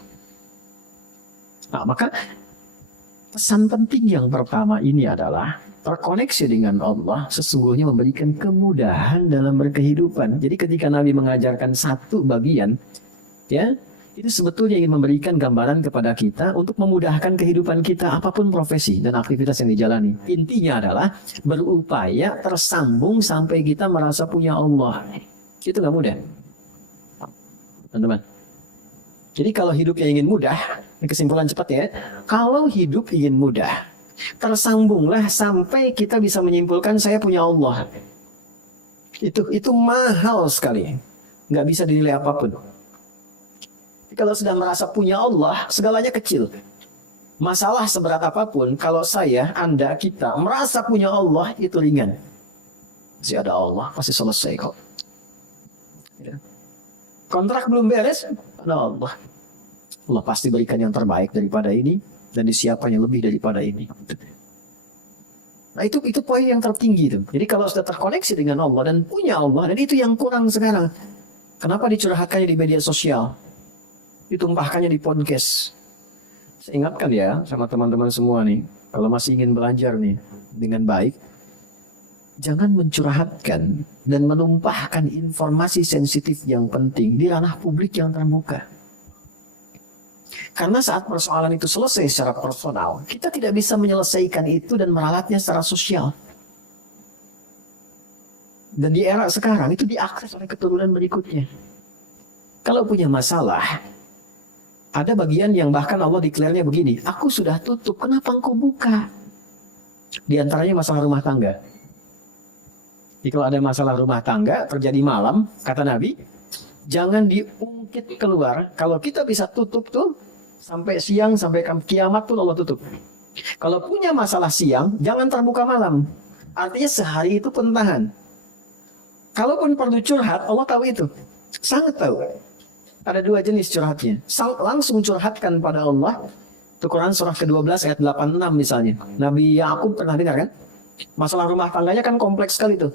Nah, maka pesan penting yang pertama ini adalah terkoneksi dengan Allah sesungguhnya memberikan kemudahan dalam berkehidupan. Jadi ketika Nabi mengajarkan 1 bagian, ya, itu sebetulnya ingin memberikan gambaran kepada kita untuk memudahkan kehidupan kita apapun profesi dan aktivitas yang dijalani. Intinya adalah berupaya tersambung sampai kita merasa punya Allah. Itu nggak mudah, teman-teman. Jadi kalau hidupnya ingin mudah, ini kesimpulan cepat ya. Kalau hidup ingin mudah, tersambunglah sampai kita bisa menyimpulkan saya punya Allah. Itu mahal sekali, nggak bisa dinilai apapun. Kalau sudah merasa punya Allah, segalanya kecil. Masalah seberat apapun, kalau saya, Anda, kita merasa punya Allah, itu ringan. Masih ada Allah, pasti selesai kok. Kontrak belum beres, ada Allah. Allah pasti berikan yang terbaik daripada ini, dan disiapkan yang lebih daripada ini. Nah itu poin yang tertinggi itu. Jadi kalau sudah terkoneksi dengan Allah dan punya Allah, dan itu yang kurang sekarang. Kenapa dicurahkannya di media sosial? Ditumpahkannya di podcast. Saya ingatkan ya sama teman-teman semua nih, kalau masih ingin belajar nih dengan baik, jangan mencurhatkan dan menumpahkan informasi sensitif yang penting di ranah publik yang terbuka. Karena saat persoalan itu selesai secara personal, kita tidak bisa menyelesaikan itu dan meralatnya secara sosial. Dan di era sekarang itu diakses oleh keturunan berikutnya. Kalau punya masalah, ada bagian yang bahkan Allah declare-nya begini, aku sudah tutup, kenapa engkau buka? Di antaranya masalah rumah tangga. Jadi kalau ada masalah rumah tangga terjadi malam, kata Nabi, jangan diungkit keluar. Kalau kita bisa tutup tuh, sampai siang, sampai kiamat pun Allah tutup. Kalau punya masalah siang, jangan terbuka malam. Artinya sehari itu pun tahan. Kalaupun perlu curhat, Allah tahu itu. Sangat tahu. Ada dua jenis curhatnya. Langsung curhatkan pada Allah. Itu Quran surah ke-12 ayat 86 misalnya. Nabi Yakub pernah dengar kan? Masalah rumah tangganya kan kompleks sekali tuh.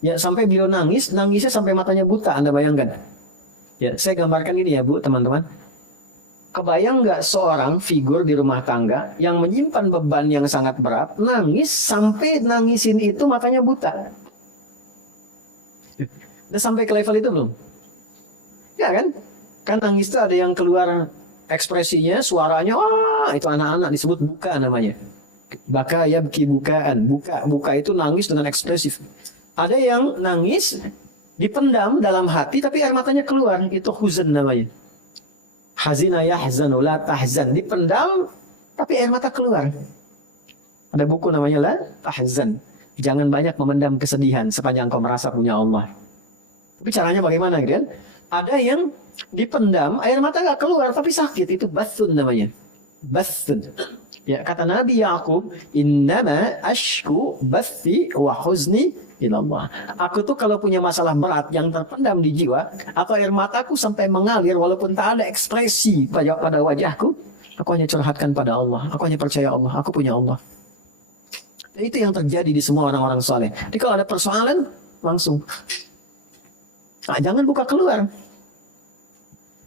Ya sampai beliau nangis, nangisnya sampai matanya buta, Anda bayangkan. Ya, saya gambarkan ini ya Bu, teman-teman. Kebayang nggak seorang figur di rumah tangga yang menyimpan beban yang sangat berat, nangis sampai nangisin itu matanya buta. Udah sampai ke level itu belum? Ya kan? Kan nangis itu ada yang keluar ekspresinya, suaranya, wah itu anak-anak disebut buka namanya. Baka ya beki bukaan. Buka itu nangis dengan ekspresif. Ada yang nangis dipendam dalam hati tapi air matanya keluar, itu huzn namanya. Hazina yahzanu la tahzan, dipendam tapi air mata keluar. Ada buku namanya La Tahzan. Jangan banyak memendam kesedihan sepanjang kau merasa punya Allah. Tapi caranya bagaimana gitu kan? Ada yang dipendam, air mata nggak keluar tapi sakit, itu bathun namanya. Bathun. Ya, kata Nabi Yakub, innama ashku bathi wa huzni ilallah. Aku tuh kalau punya masalah berat yang terpendam di jiwa, atau air mataku sampai mengalir walaupun tak ada ekspresi pada wajahku, aku hanya curhatkan pada Allah. Aku hanya percaya Allah. Aku punya Allah. Dan itu yang terjadi di semua orang-orang soleh. Jadi kalau ada persoalan, langsung. Nah, jangan buka keluar.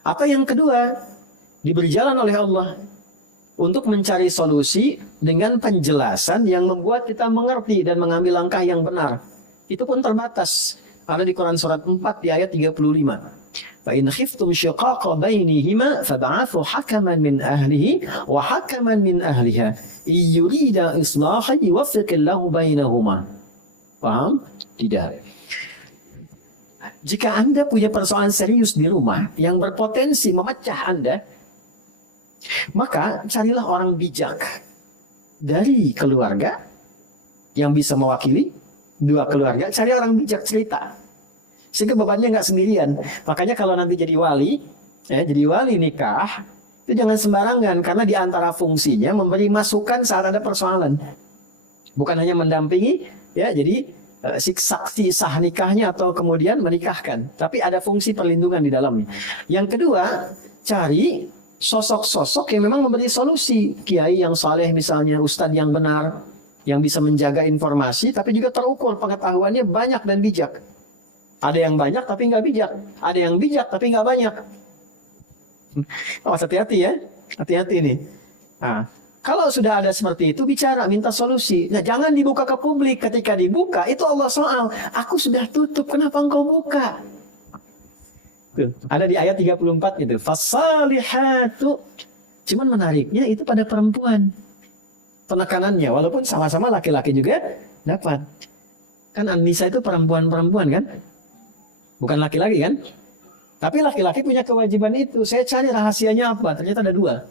Atau yang kedua, diberi jalan oleh Allah untuk mencari solusi dengan penjelasan yang membuat kita mengerti dan mengambil langkah yang benar. Itu pun terbatas. Ada di Quran surat 4 di ayat 35. Fa in khiftum shiqaqa bainihima fab'athu hakaman min ahlihi wa hakaman min ahliha yurida islahan yuwaffiqillahu bainahuma. Paham? Tidak. Jika Anda punya persoalan serius di rumah yang berpotensi memecah Anda, maka carilah orang bijak dari keluarga yang bisa mewakili dua keluarga. Cari orang bijak cerita sehingga bebannya nggak sendirian. Makanya kalau nanti jadi wali, jadi wali nikah, itu jangan sembarangan, karena di antara fungsinya memberi masukan saat ada persoalan, bukan hanya mendampingi. Ya, jadi saksi sah nikahnya atau kemudian menikahkan, tapi ada fungsi perlindungan di dalamnya. Yang kedua, cari sosok-sosok yang memang memberi solusi. Kiai yang saleh misalnya, ustadz yang benar, yang bisa menjaga informasi, tapi juga terukur pengetahuannya banyak dan bijak. Ada yang banyak tapi nggak bijak. Ada yang bijak tapi nggak banyak. Awas, hati-hati ya. Hati-hati nih. Nah, kalau sudah ada seperti itu, bicara, minta solusi. Nah, jangan dibuka ke publik. Ketika dibuka, itu Allah soal. Aku sudah tutup, kenapa engkau buka? Tuh, ada di ayat 34 gitu. Fasalihatu. Cuman menariknya itu pada perempuan. Penekanannya, walaupun sama-sama laki-laki juga dapat. Kan An-Nisa itu perempuan-perempuan kan? Bukan laki-laki kan? Tapi laki-laki punya kewajiban itu. Saya cari rahasianya apa? Ternyata ada dua.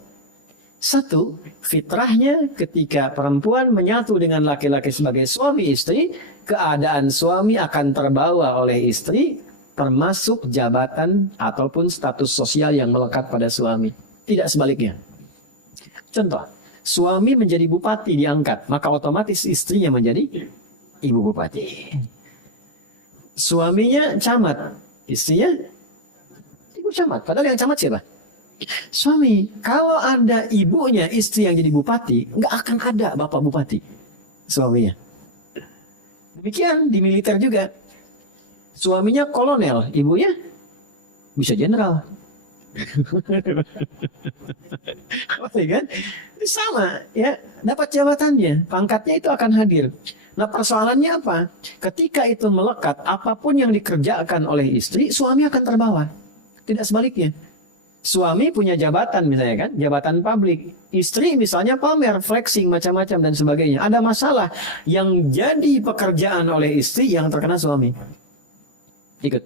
Satu, fitrahnya ketika perempuan menyatu dengan laki-laki sebagai suami istri, keadaan suami akan terbawa oleh istri, termasuk jabatan ataupun status sosial yang melekat pada suami. Tidak sebaliknya. Contoh, suami menjadi bupati diangkat, maka otomatis istrinya menjadi ibu bupati. Suaminya camat, istrinya ibu camat. Padahal yang camat siapa? Suami. Kalau ada ibunya istri yang jadi bupati, nggak akan ada bapak bupati suaminya. Demikian di militer juga. Suaminya kolonel, ibunya bisa jenderal. Kan? Sama ya, dapat jabatannya, pangkatnya itu akan hadir. Nah, persoalannya apa? Ketika itu melekat, apapun yang dikerjakan oleh istri, suami akan terbawa. Tidak sebaliknya. Suami punya jabatan misalnya kan, jabatan publik. Istri misalnya pamer, flexing, macam-macam dan sebagainya. Ada masalah yang jadi pekerjaan oleh istri yang terkena suami. Ikut.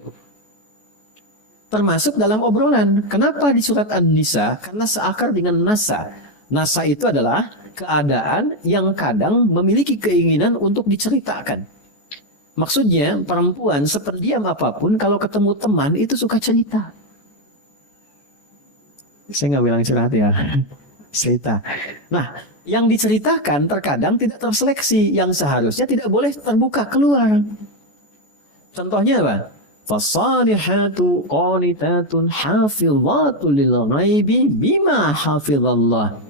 termasuk dalam obrolan. Kenapa di surat An-Nisa? Karena seakar dengan nasa. Nasa itu adalah keadaan yang kadang memiliki keinginan untuk diceritakan. Maksudnya perempuan sependiam apapun kalau ketemu teman itu suka cerita. Saya nggak bilang curhat ya, cerita. Nah, yang diceritakan terkadang tidak terseleksi, yang seharusnya tidak boleh terbuka keluar. Contohnya apa? Fasalihatu qanitatun hafizatun lil ghaibi bima hafizallah.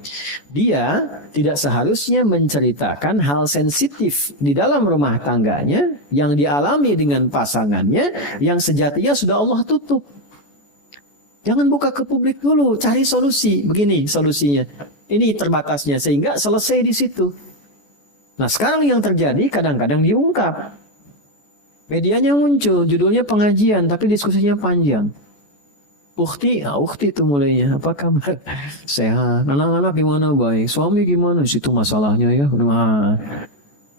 Dia tidak seharusnya menceritakan hal sensitif di dalam rumah tangganya yang dialami dengan pasangannya yang sejatinya sudah Allah tutup. Jangan buka ke publik dulu, cari solusi. Begini solusinya. Ini terbatasnya sehingga selesai di situ. Nah, sekarang yang terjadi kadang-kadang diungkap. Medianya muncul, judulnya pengajian, tapi diskusinya panjang. Ukti itu mulainya. Apa kabar? Sehat. Anak-anak gimana? Baik. Suami gimana? Situ masalahnya ya. Nah,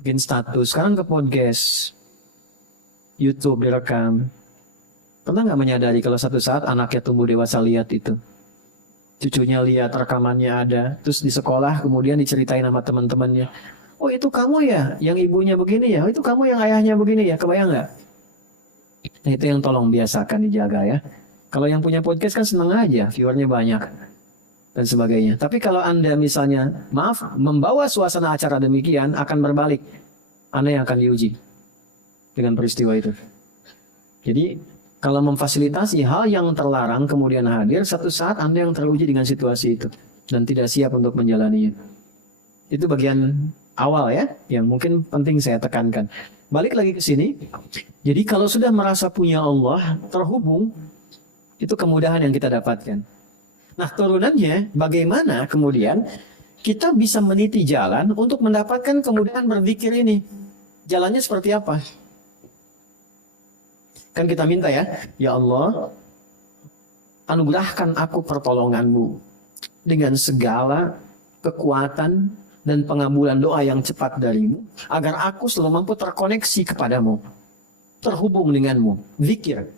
bikin status. Sekarang ke podcast. YouTube direkam. Pernah nggak menyadari kalau satu saat anaknya tumbuh dewasa lihat itu? Cucunya lihat rekamannya ada. Terus di sekolah kemudian diceritain sama teman-temannya. Oh itu kamu ya, yang ibunya begini ya. Oh itu kamu yang ayahnya begini ya. Kebayang nggak? Nah, itu yang tolong biasakan dijaga ya. Kalau yang punya podcast kan senang aja, viewernya banyak dan sebagainya. Tapi kalau Anda misalnya, maaf, membawa suasana acara demikian akan berbalik. Anda yang akan diuji dengan peristiwa itu. Jadi kalau memfasilitasi hal yang terlarang kemudian hadir, satu saat Anda yang teruji dengan situasi itu dan tidak siap untuk menjalaninya. Itu bagian awal ya, yang mungkin penting saya tekankan. Balik lagi ke sini. Jadi kalau sudah merasa punya Allah, terhubung, itu kemudahan yang kita dapatkan. Nah, turunannya bagaimana kemudian kita bisa meniti jalan untuk mendapatkan kemudahan berzikir ini. Jalannya seperti apa? Kan kita minta ya Allah, anugerahkan aku pertolongan-Mu dengan segala kekuatan dan pengabulan doa yang cepat dari-Mu, agar aku selalu mampu terkoneksi kepadamu, terhubung dengan-Mu. Zikir.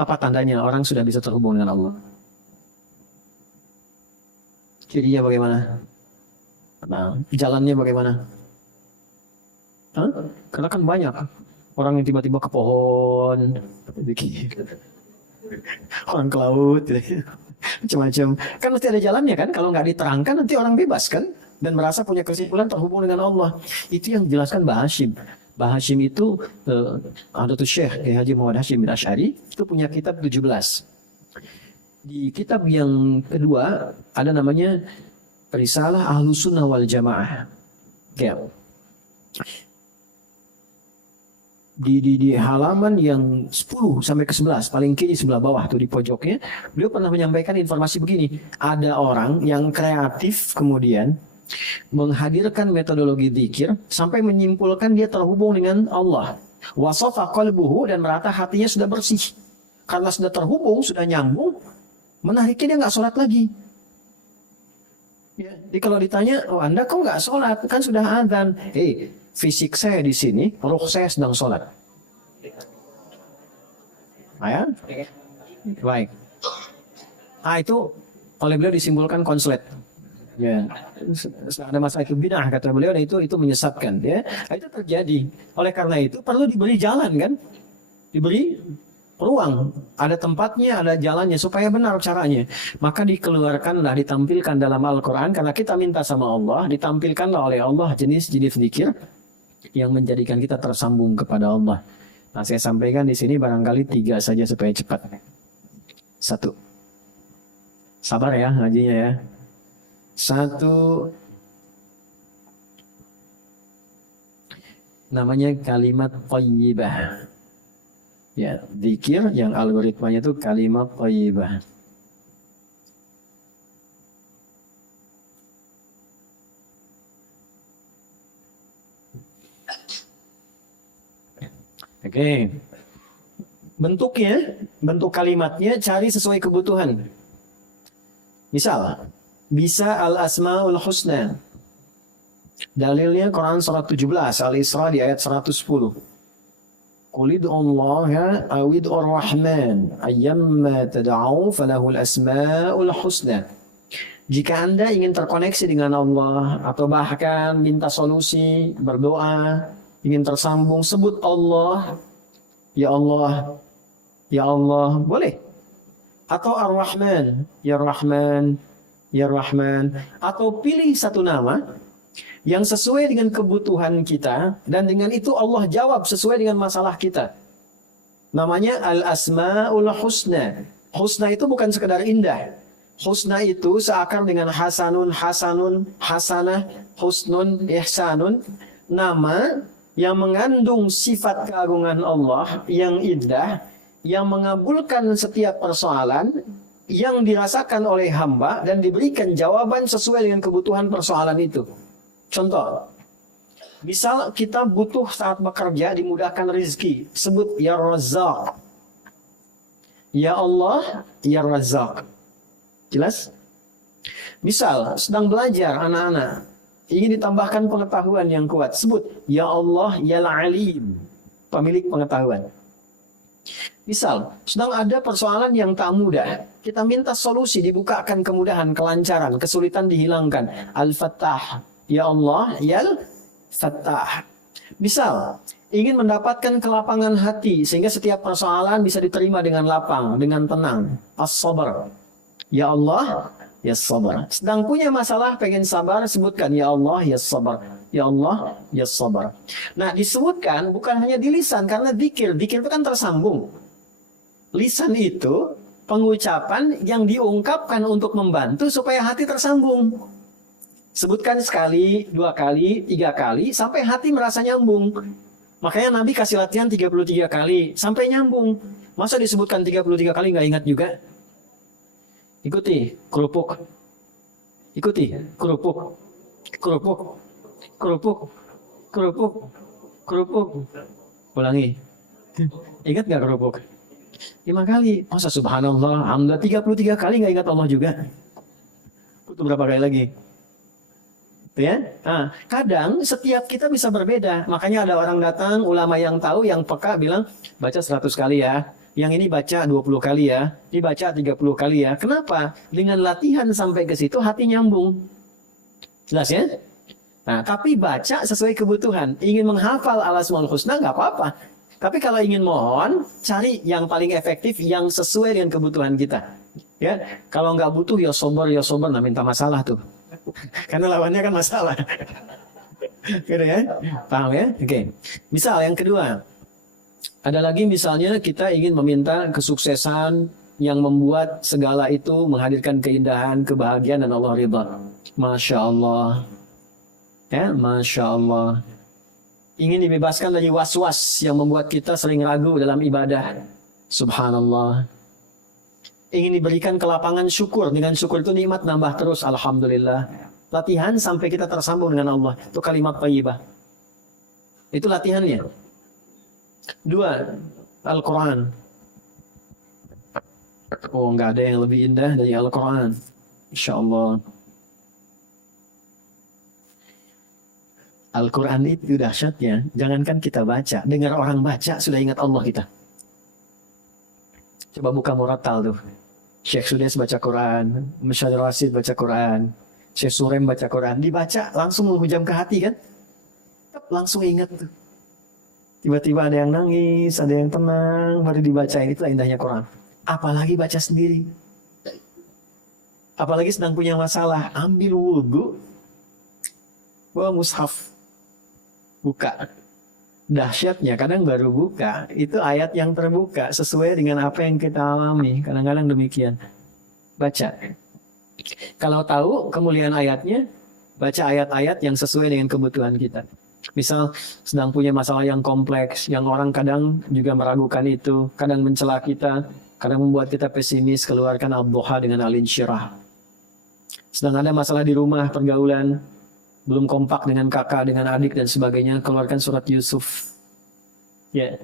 Apa tandanya orang sudah bisa terhubung dengan Allah? Cirinya bagaimana? Nah, jalannya bagaimana? Hah? Karena kan banyak orang yang tiba-tiba ke pohon, orang ke laut, macam-macam. Kan mesti ada jalannya kan? Kalau nggak diterangkan nanti orang bebas kan? Dan merasa punya kesimpulan terhubung dengan Allah. Itu yang dijelaskan Mbah Hashim. Mbah Hashim itu ada tuh Syekh Haji Muhammad Hashim bin Asy'ari itu punya kitab 17. Di kitab yang kedua ada namanya Risalah Ahlus Sunnah wal Jamaah. Ya. Di halaman yang 10 sampai ke 11 paling kiri sebelah bawah tuh di pojoknya, beliau pernah menyampaikan informasi begini. Ada orang yang kreatif kemudian menghadirkan metodologi zikir sampai menyimpulkan dia terhubung dengan Allah. Wasafa qalbuhu, dan merata hatinya sudah bersih. Karena sudah terhubung, sudah nyambung, menariknya dia nggak sholat lagi. Ya, jadi kalau ditanya, oh Anda kok nggak sholat? Kan sudah adzan. Fisik saya di sini, ruh saya sedang sholat. Ya? Baik. Itu oleh beliau disimpulkan konslet. Ya, ada masalah itu bidah kata beliau, dan itu menyesatkan. Ya, itu terjadi. Oleh karena itu perlu diberi jalan kan, diberi ruang, ada tempatnya, ada jalannya supaya benar caranya. Maka dikeluarkanlah, ditampilkan dalam Al-Quran karena kita minta sama Allah, ditampilkanlah oleh Allah jenis-jenis zikir yang menjadikan kita tersambung kepada Allah. Nah, saya sampaikan di sini barangkali 3 saja supaya cepat. 1, sabar ya ngajinya ya. 1, namanya kalimat thayyibah. Ya, zikir yang algoritmanya itu kalimat thayyibah. Oke. Bentuknya, bentuk kalimatnya cari sesuai kebutuhan. Misal, bisa al-asmaul husna. Dalilnya Quran surat 17, Al-Isra di ayat 110. Qul ud'ullaha aw ud'ur rahman ayyamma tad'u falahul asmaul husna. Jika Anda ingin terkoneksi dengan Allah atau bahkan minta solusi, berdoa, ingin tersambung, sebut Allah, ya Allah, ya Allah, boleh. Atau Ar-Rahman, ya Rahman, ya Rahman. Atau pilih satu nama yang sesuai dengan kebutuhan kita, dan dengan itu Allah jawab sesuai dengan masalah kita. Namanya Al-Asma'ul Husna. Husna itu bukan sekedar indah. Husna itu seakar dengan hasanun, hasanun, hasanah, husnun, ihsanun. Nama yang mengandung sifat keagungan Allah yang indah, yang mengabulkan setiap persoalan yang dirasakan oleh hamba dan diberikan jawaban sesuai dengan kebutuhan persoalan itu. Contoh, misal kita butuh saat bekerja dimudahkan rezeki, sebut ya Razzaq. Ya Allah, ya Razzaq. Jelas? Misal sedang belajar anak-anak, ingin ditambahkan pengetahuan yang kuat, sebut ya Allah, ya Alim, pemilik pengetahuan. Misal, sedang ada persoalan yang tak mudah, kita minta solusi, dibukakan kemudahan, kelancaran, kesulitan dihilangkan. Al-Fattah, ya Allah, ya Al-Fattah. Misal, ingin mendapatkan kelapangan hati, sehingga setiap persoalan bisa diterima dengan lapang, dengan tenang. As-Sabr, ya Allah, ya Sabr. Sedang punya masalah, pengen sabar, sebutkan ya Allah, ya Sabr. Ya Allah, ya Sabr. Nah, disebutkan bukan hanya di lisan, karena dzikir itu kan tersambung. Lisan itu pengucapan yang diungkapkan untuk membantu supaya hati tersambung. Sebutkan sekali, 2 kali, 3 kali, sampai hati merasa nyambung. Makanya Nabi kasih latihan 33 kali, sampai nyambung. Masa disebutkan 33 kali nggak ingat juga? Ikuti, kerupuk. Ikuti, kerupuk. Kerupuk. Kerupuk. Kerupuk. Kerupuk. Ulangi. Ingat nggak kerupuk? 5 kali. Masa subhanallah, alhamdulillah 33 kali nggak ingat Allah juga. Butuh berapa kali lagi? Ya? Nah, kadang setiap kita bisa berbeda. Makanya ada orang datang, ulama yang tahu, yang peka bilang, baca 100 kali ya. Yang ini baca 20 kali ya. Ini baca 30 kali ya. Kenapa? Dengan latihan sampai ke situ, hati nyambung. Jelas ya? Nah, tapi baca sesuai kebutuhan. Ingin menghafal Al-Asmaul Husna, nggak apa-apa. Tapi kalau ingin mohon, cari yang paling efektif, yang sesuai dengan kebutuhan kita. Ya, kalau nggak butuh, ya sober, nah minta masalah tuh. Karena lawannya kan masalah. Gitu ya? Paham ya? Oke. Misal yang kedua, ada lagi misalnya kita ingin meminta kesuksesan yang membuat segala itu menghadirkan keindahan, kebahagiaan, dan Allah ridha. Masya Allah. Ya, Masya Allah. Ingin dibebaskan dari was-was yang membuat kita sering ragu dalam ibadah. Subhanallah. Ingin diberikan kelapangan syukur. Dengan syukur itu nikmat nambah terus. Alhamdulillah. Latihan sampai kita tersambung dengan Allah. Itu kalimat thayyibah. Itu latihannya. 2. Al-Quran. Oh, nggak ada yang lebih indah dari Al-Quran. Insya Allah. Al-Quran itu dahsyatnya. Jangankan kita baca. Dengar orang baca, sudah ingat Allah kita. Coba buka Murattal tuh. Syekh Sudes baca Quran. Musyad Rasid baca Quran. Syekh Surem baca Quran. Dibaca, langsung menghujam ke hati kan. Langsung ingat tuh. Tiba-tiba ada yang nangis, ada yang tenang, baru dibacain. Itulah indahnya Quran. Apalagi baca sendiri. Apalagi sedang punya masalah. Ambil wudhu, bawa mushaf, buka. Dahsyatnya, kadang baru buka, itu ayat yang terbuka sesuai dengan apa yang kita alami. Kadang-kadang demikian. Baca. Kalau tahu kemuliaan ayatnya, baca ayat-ayat yang sesuai dengan kebutuhan kita. Misal sedang punya masalah yang kompleks, yang orang kadang juga meragukan itu, kadang mencela kita, kadang membuat kita pesimis, keluarkan Ad-Duha dengan Al-Insyirah. Sedang ada masalah di rumah, pergaulan, belum kompak dengan kakak, dengan adik, dan sebagainya, keluarkan surat Yusuf. Ya.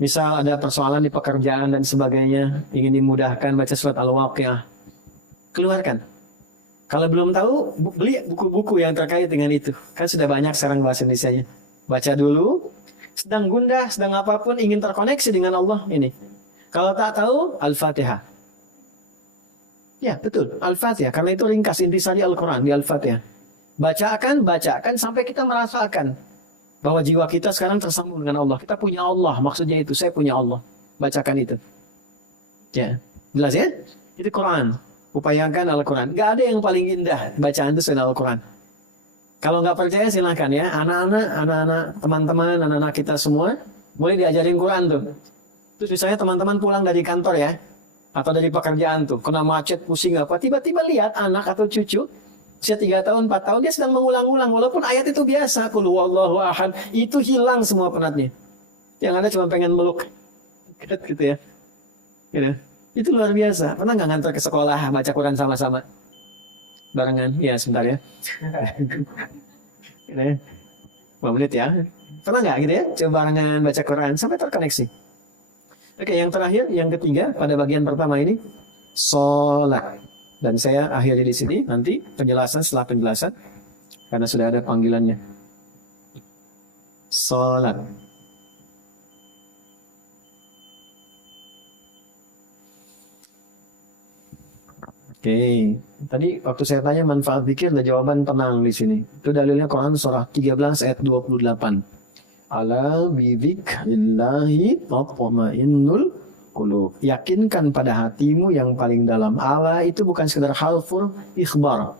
Misal ada persoalan di pekerjaan dan sebagainya, ingin dimudahkan, baca surat Al-Waqiah. Keluarkan. Kalau belum tahu, beli buku-buku yang terkait dengan itu. Kan sudah banyak sekarang bahasa Indonesianya. Baca dulu, sedang gundah, sedang apapun ingin terkoneksi dengan Allah ini. Kalau tak tahu, Al-Fatihah. Ya, betul. Al-Fatihah. Karena itu ringkas intisari Al-Quran di Al-Fatihah. Bacakan sampai kita merasakan bahwa jiwa kita sekarang tersambung dengan Allah. Kita punya Allah. Maksudnya itu, saya punya Allah. Bacakan itu. Ya, jelas ya? Itu Quran. Upayakan Al-Quran. Gak ada yang paling indah bacaan itu selain Al-Quran. Kalau nggak percaya silahkan ya. Anak-anak, teman-teman, anak-anak kita semua boleh diajarin Quran tuh. Terus misalnya teman-teman pulang dari kantor ya, atau dari pekerjaan tuh, kena macet, pusing apa, tiba-tiba lihat anak atau cucu, usia 3 tahun, 4 tahun, dia sedang mengulang-ulang, walaupun ayat itu biasa, Qul huwallahu ahad, itu hilang semua penatnya. Yang ada cuma pengen meluk, gitu ya. Gitu. Itu luar biasa. Pernah nggak ngantar ke sekolah, baca Quran sama-sama? Barengan, ya sebentar ya. Gitu ya. 5 menit ya. Pernah nggak gitu ya? Coba barengan baca Quran, sampai terkoneksi. Oke, yang terakhir, yang ketiga pada bagian pertama ini sholat. Dan saya akhiri di sini. Nanti penjelasan setelah penjelasan karena sudah ada panggilannya. Sholat. Oke, tadi waktu saya tanya manfaat zikir ada jawaban tenang di sini. Itu dalilnya Quran surah 13 ayat 28. Ala bidzikrillahi tatma'innul qulub. Yakinkan pada hatimu yang paling dalam. Ala itu bukan sekedar huruf ikhbar,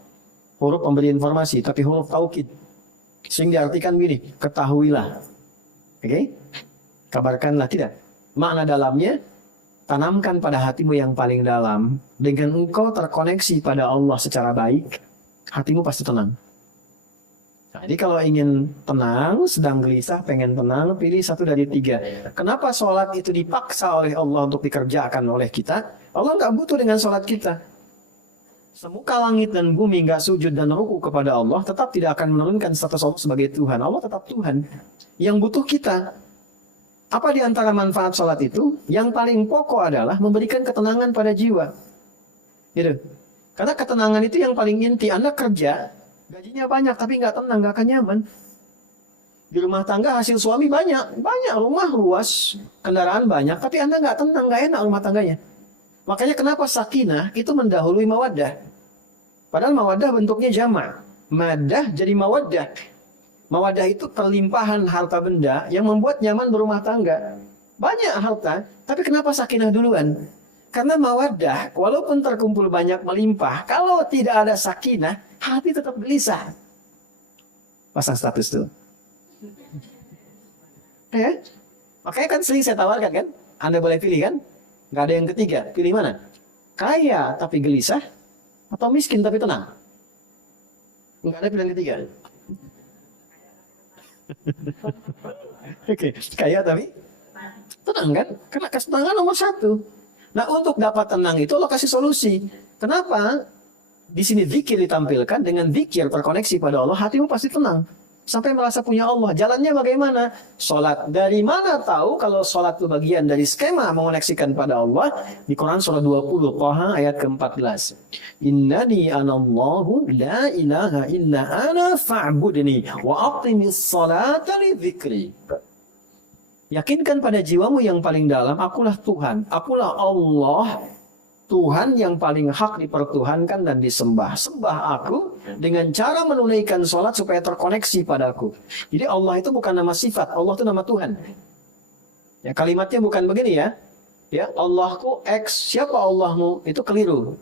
huruf memberi informasi, tapi huruf taukid. Sehingga diartikan gini, ketahuilah. Oke? Kabarkanlah, tidak. Makna dalamnya, tanamkan pada hatimu yang paling dalam. Dengan engkau terkoneksi pada Allah secara baik, hatimu pasti tenang. Nah, jadi kalau ingin tenang, sedang gelisah, pengen tenang, pilih satu dari 3. Kenapa sholat itu dipaksa oleh Allah untuk dikerjakan oleh kita? Allah nggak butuh dengan sholat kita. Semuka langit dan bumi nggak sujud dan ruku kepada Allah, tetap tidak akan menurunkan status Allah sebagai Tuhan. Allah tetap Tuhan. Yang butuh kita. Apa di antara manfaat sholat itu? Yang paling pokok adalah memberikan ketenangan pada jiwa. Gitu. Karena ketenangan itu yang paling inti. Anda kerja, gajinya banyak, tapi nggak tenang, nggak akan nyaman. Di rumah tangga hasil suami banyak, rumah luas, kendaraan banyak, tapi Anda nggak tenang, nggak enak rumah tangganya. Makanya kenapa sakinah itu mendahului mawaddah. Padahal mawaddah bentuknya jamak. Madah jadi mawaddah. Mawaddah itu perlimpahan harta benda yang membuat nyaman berumah tangga. Banyak harta, tapi kenapa sakinah duluan? Karena mawaddah, walaupun terkumpul banyak melimpah, kalau tidak ada sakinah, hati tetap gelisah. Pasang status tuh. Ya? Makanya kan sering saya tawarkan kan, Anda boleh pilih kan? Nggak ada yang ketiga, pilih mana? Kaya tapi gelisah, atau miskin tapi tenang? Nggak ada pilihan ketiga. Oke, kaya tapi tenang kan? Karena ketenangan nomor 1. Nah, untuk dapat tenang itu Allah kasih solusi. Kenapa? Di sini zikir ditampilkan, dengan zikir terkoneksi pada Allah, hatimu pasti tenang. Sampai merasa punya Allah. Jalannya bagaimana? Sholat. Dari mana tahu kalau sholat itu bagian dari skema mengoneksikan pada Allah? Di Quran surah 20, Taha ayat ke-14. Innani anallahu la ilaha illa ana fa'budni wa aqimis salata li dzikri. Yakinkan pada jiwamu yang paling dalam, akulah Tuhan, akulah Allah, Tuhan yang paling hak dipertuhankan dan disembah. Sembah aku dengan cara menunaikan sholat supaya terkoneksi padaku. Jadi Allah itu bukan nama sifat, Allah itu nama Tuhan. Ya, kalimatnya bukan begini ya. Ya, Allahku X, siapa Allahmu? Itu keliru.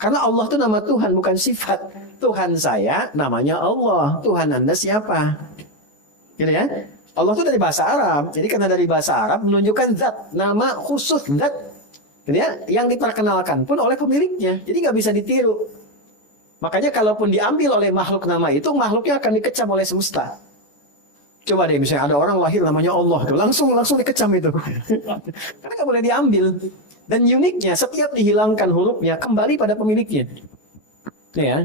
Karena Allah itu nama Tuhan, bukan sifat. Tuhan saya namanya Allah, Tuhan Anda siapa? Gitu ya. Allah itu dari bahasa Arab. Jadi karena dari bahasa Arab menunjukkan zat, nama khusus zat. Gitu ya, yang diperkenalkan pun oleh pemiliknya. Jadi nggak bisa ditiru. Makanya kalaupun diambil oleh makhluk nama itu, makhluknya akan dikecam oleh semesta. Coba deh, misalnya ada orang lahir namanya Allah, langsung dikecam itu. Karena nggak boleh diambil. Dan uniknya, setiap dihilangkan hurufnya kembali pada pemiliknya. Nih ya.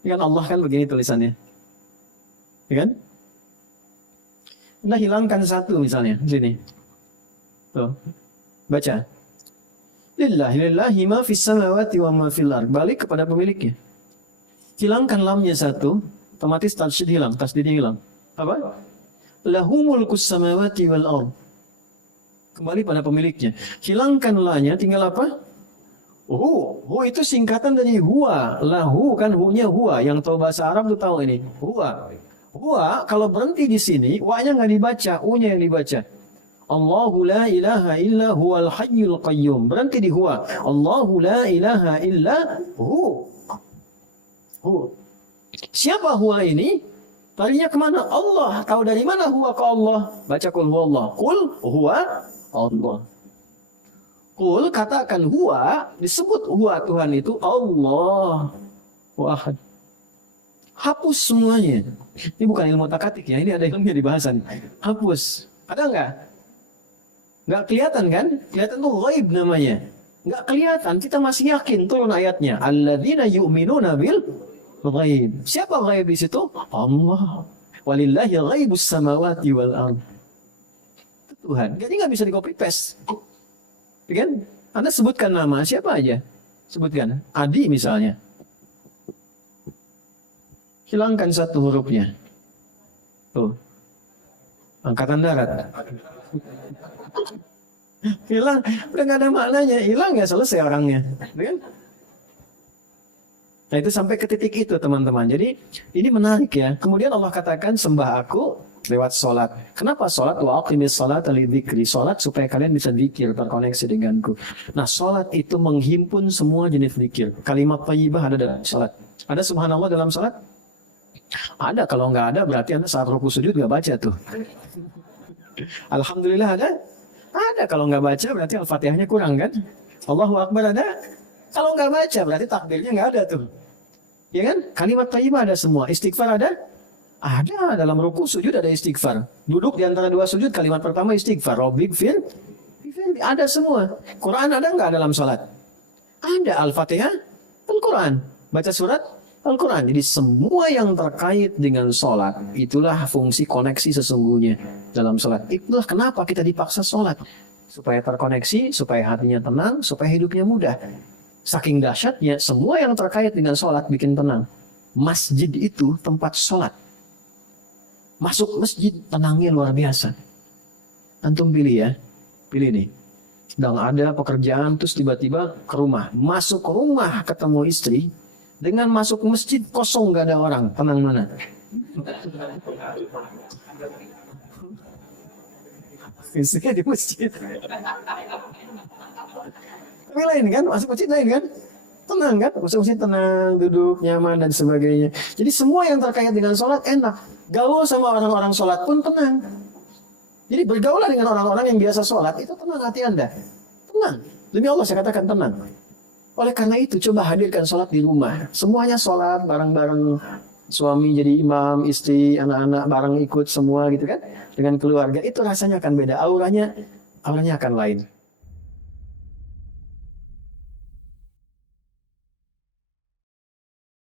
Ini kan Allah kan begini tulisannya. Ya kan? Anda hilangkan satu misalnya, sini. Tuh. Baca. Lillahi ma fis samawati wa ma fil ard. Balik kepada pemiliknya. Hilangkan lamnya satu, otomatis tasydid hilang, tasdidnya hilang. Apa? lahu mulkus samawati wal ard. Kembali pada pemiliknya. Hilangkan la-nya, tinggal apa? Hu itu singkatan dari huwa. Lahu kan hu-nya huwa. Yang tahu bahasa Arab tuh tahu ini. Huwa. Huwa kalau berhenti di sini, wa-nya nggak dibaca, u-nya yang dibaca. Allahu la ilaha illa huwal hayyul qayyum. Berhenti di huwa. Allahu la ilaha illa hu. Hu. Siapa huwa ini? Larinya kemana? Allah. Tahu dari mana huwa ke Allah? Baca kul huwa Allah. Kul huwa Allah. Kul katakan huwa, disebut huwa Tuhan itu Allah. Wahad. Hapus semuanya. Ini bukan ilmu takatik ya, ini ada ilmunya di bahasan. Hapus. Ada enggak? Enggak kelihatan kan? Kelihatan tuh ghaib namanya. Enggak kelihatan, kita masih yakin turun ayatnya. Alladzina yu'minuna bil ghaib. Siapa ghaib di situ? Allah. Walillahi ghaibus samawati wal ard. Tuhan. Jadi nggak bisa di copy paste. Kan? Anda sebutkan nama siapa aja. Sebutkan. Adi misalnya. Hilangkan satu hurufnya. Tuh. Angkatan darat. Hilang. Udah nggak ada maknanya. Hilang ya selesai orangnya. Kan? Nah itu sampai ke titik itu teman-teman. Jadi ini menarik ya. Kemudian Allah katakan sembah aku lewat sholat. Kenapa sholat? Wa aqimis sholat li-dzikri. Sholat supaya kalian bisa zikir, terkoneksi denganku. Nah sholat itu menghimpun semua jenis zikir. Kalimat thayyibah ada dalam sholat. Ada subhanallah dalam sholat? Ada. Kalau nggak ada berarti Anda saat ruku sujud nggak baca tuh. Alhamdulillah ada? Ada. Kalau nggak baca berarti Al-Fatihahnya kurang kan? Allahu Akbar ada? Kalau nggak baca berarti takbirnya nggak ada tuh. Ya kan? Kalimat thayyibah ada semua. Istighfar ada? Ada. Dalam ruku sujud ada istighfar. Duduk di antara dua sujud kalimat pertama istighfar. Rabbighfir. Ada semua. Quran ada nggak dalam sholat? Ada. Al-Fatihah, Al-Quran. Baca surat Al-Quran. Jadi semua yang terkait dengan sholat itulah fungsi koneksi sesungguhnya dalam sholat. Itulah kenapa kita dipaksa sholat. Supaya terkoneksi, supaya hatinya tenang, supaya hidupnya mudah. Saking dahsyatnya, semua yang terkait dengan sholat bikin tenang. Masjid itu tempat sholat. Masuk masjid, tenangnya luar biasa. Antum pilih ya. Pilih nih. Sedang ada pekerjaan, terus tiba-tiba ke rumah. Masuk ke rumah ketemu istri. Dengan masuk masjid, kosong gak ada orang. Tenang mana? Istrinya di masjid. Tapi lain kan? Masuk masjid lain kan? Tenang kan? Masuk masjid tenang, duduk, nyaman, dan sebagainya. Jadi semua yang terkait dengan sholat enak. Gaul sama orang-orang sholat pun tenang. Jadi bergaulah dengan orang-orang yang biasa sholat, itu tenang hati Anda. Tenang. Demi Allah saya katakan tenang. Oleh karena itu coba hadirkan sholat di rumah. Semuanya sholat bareng-bareng. Suami jadi imam, istri, anak-anak bareng ikut semua gitu kan. Dengan keluarga itu rasanya akan beda. Auranya akan lain.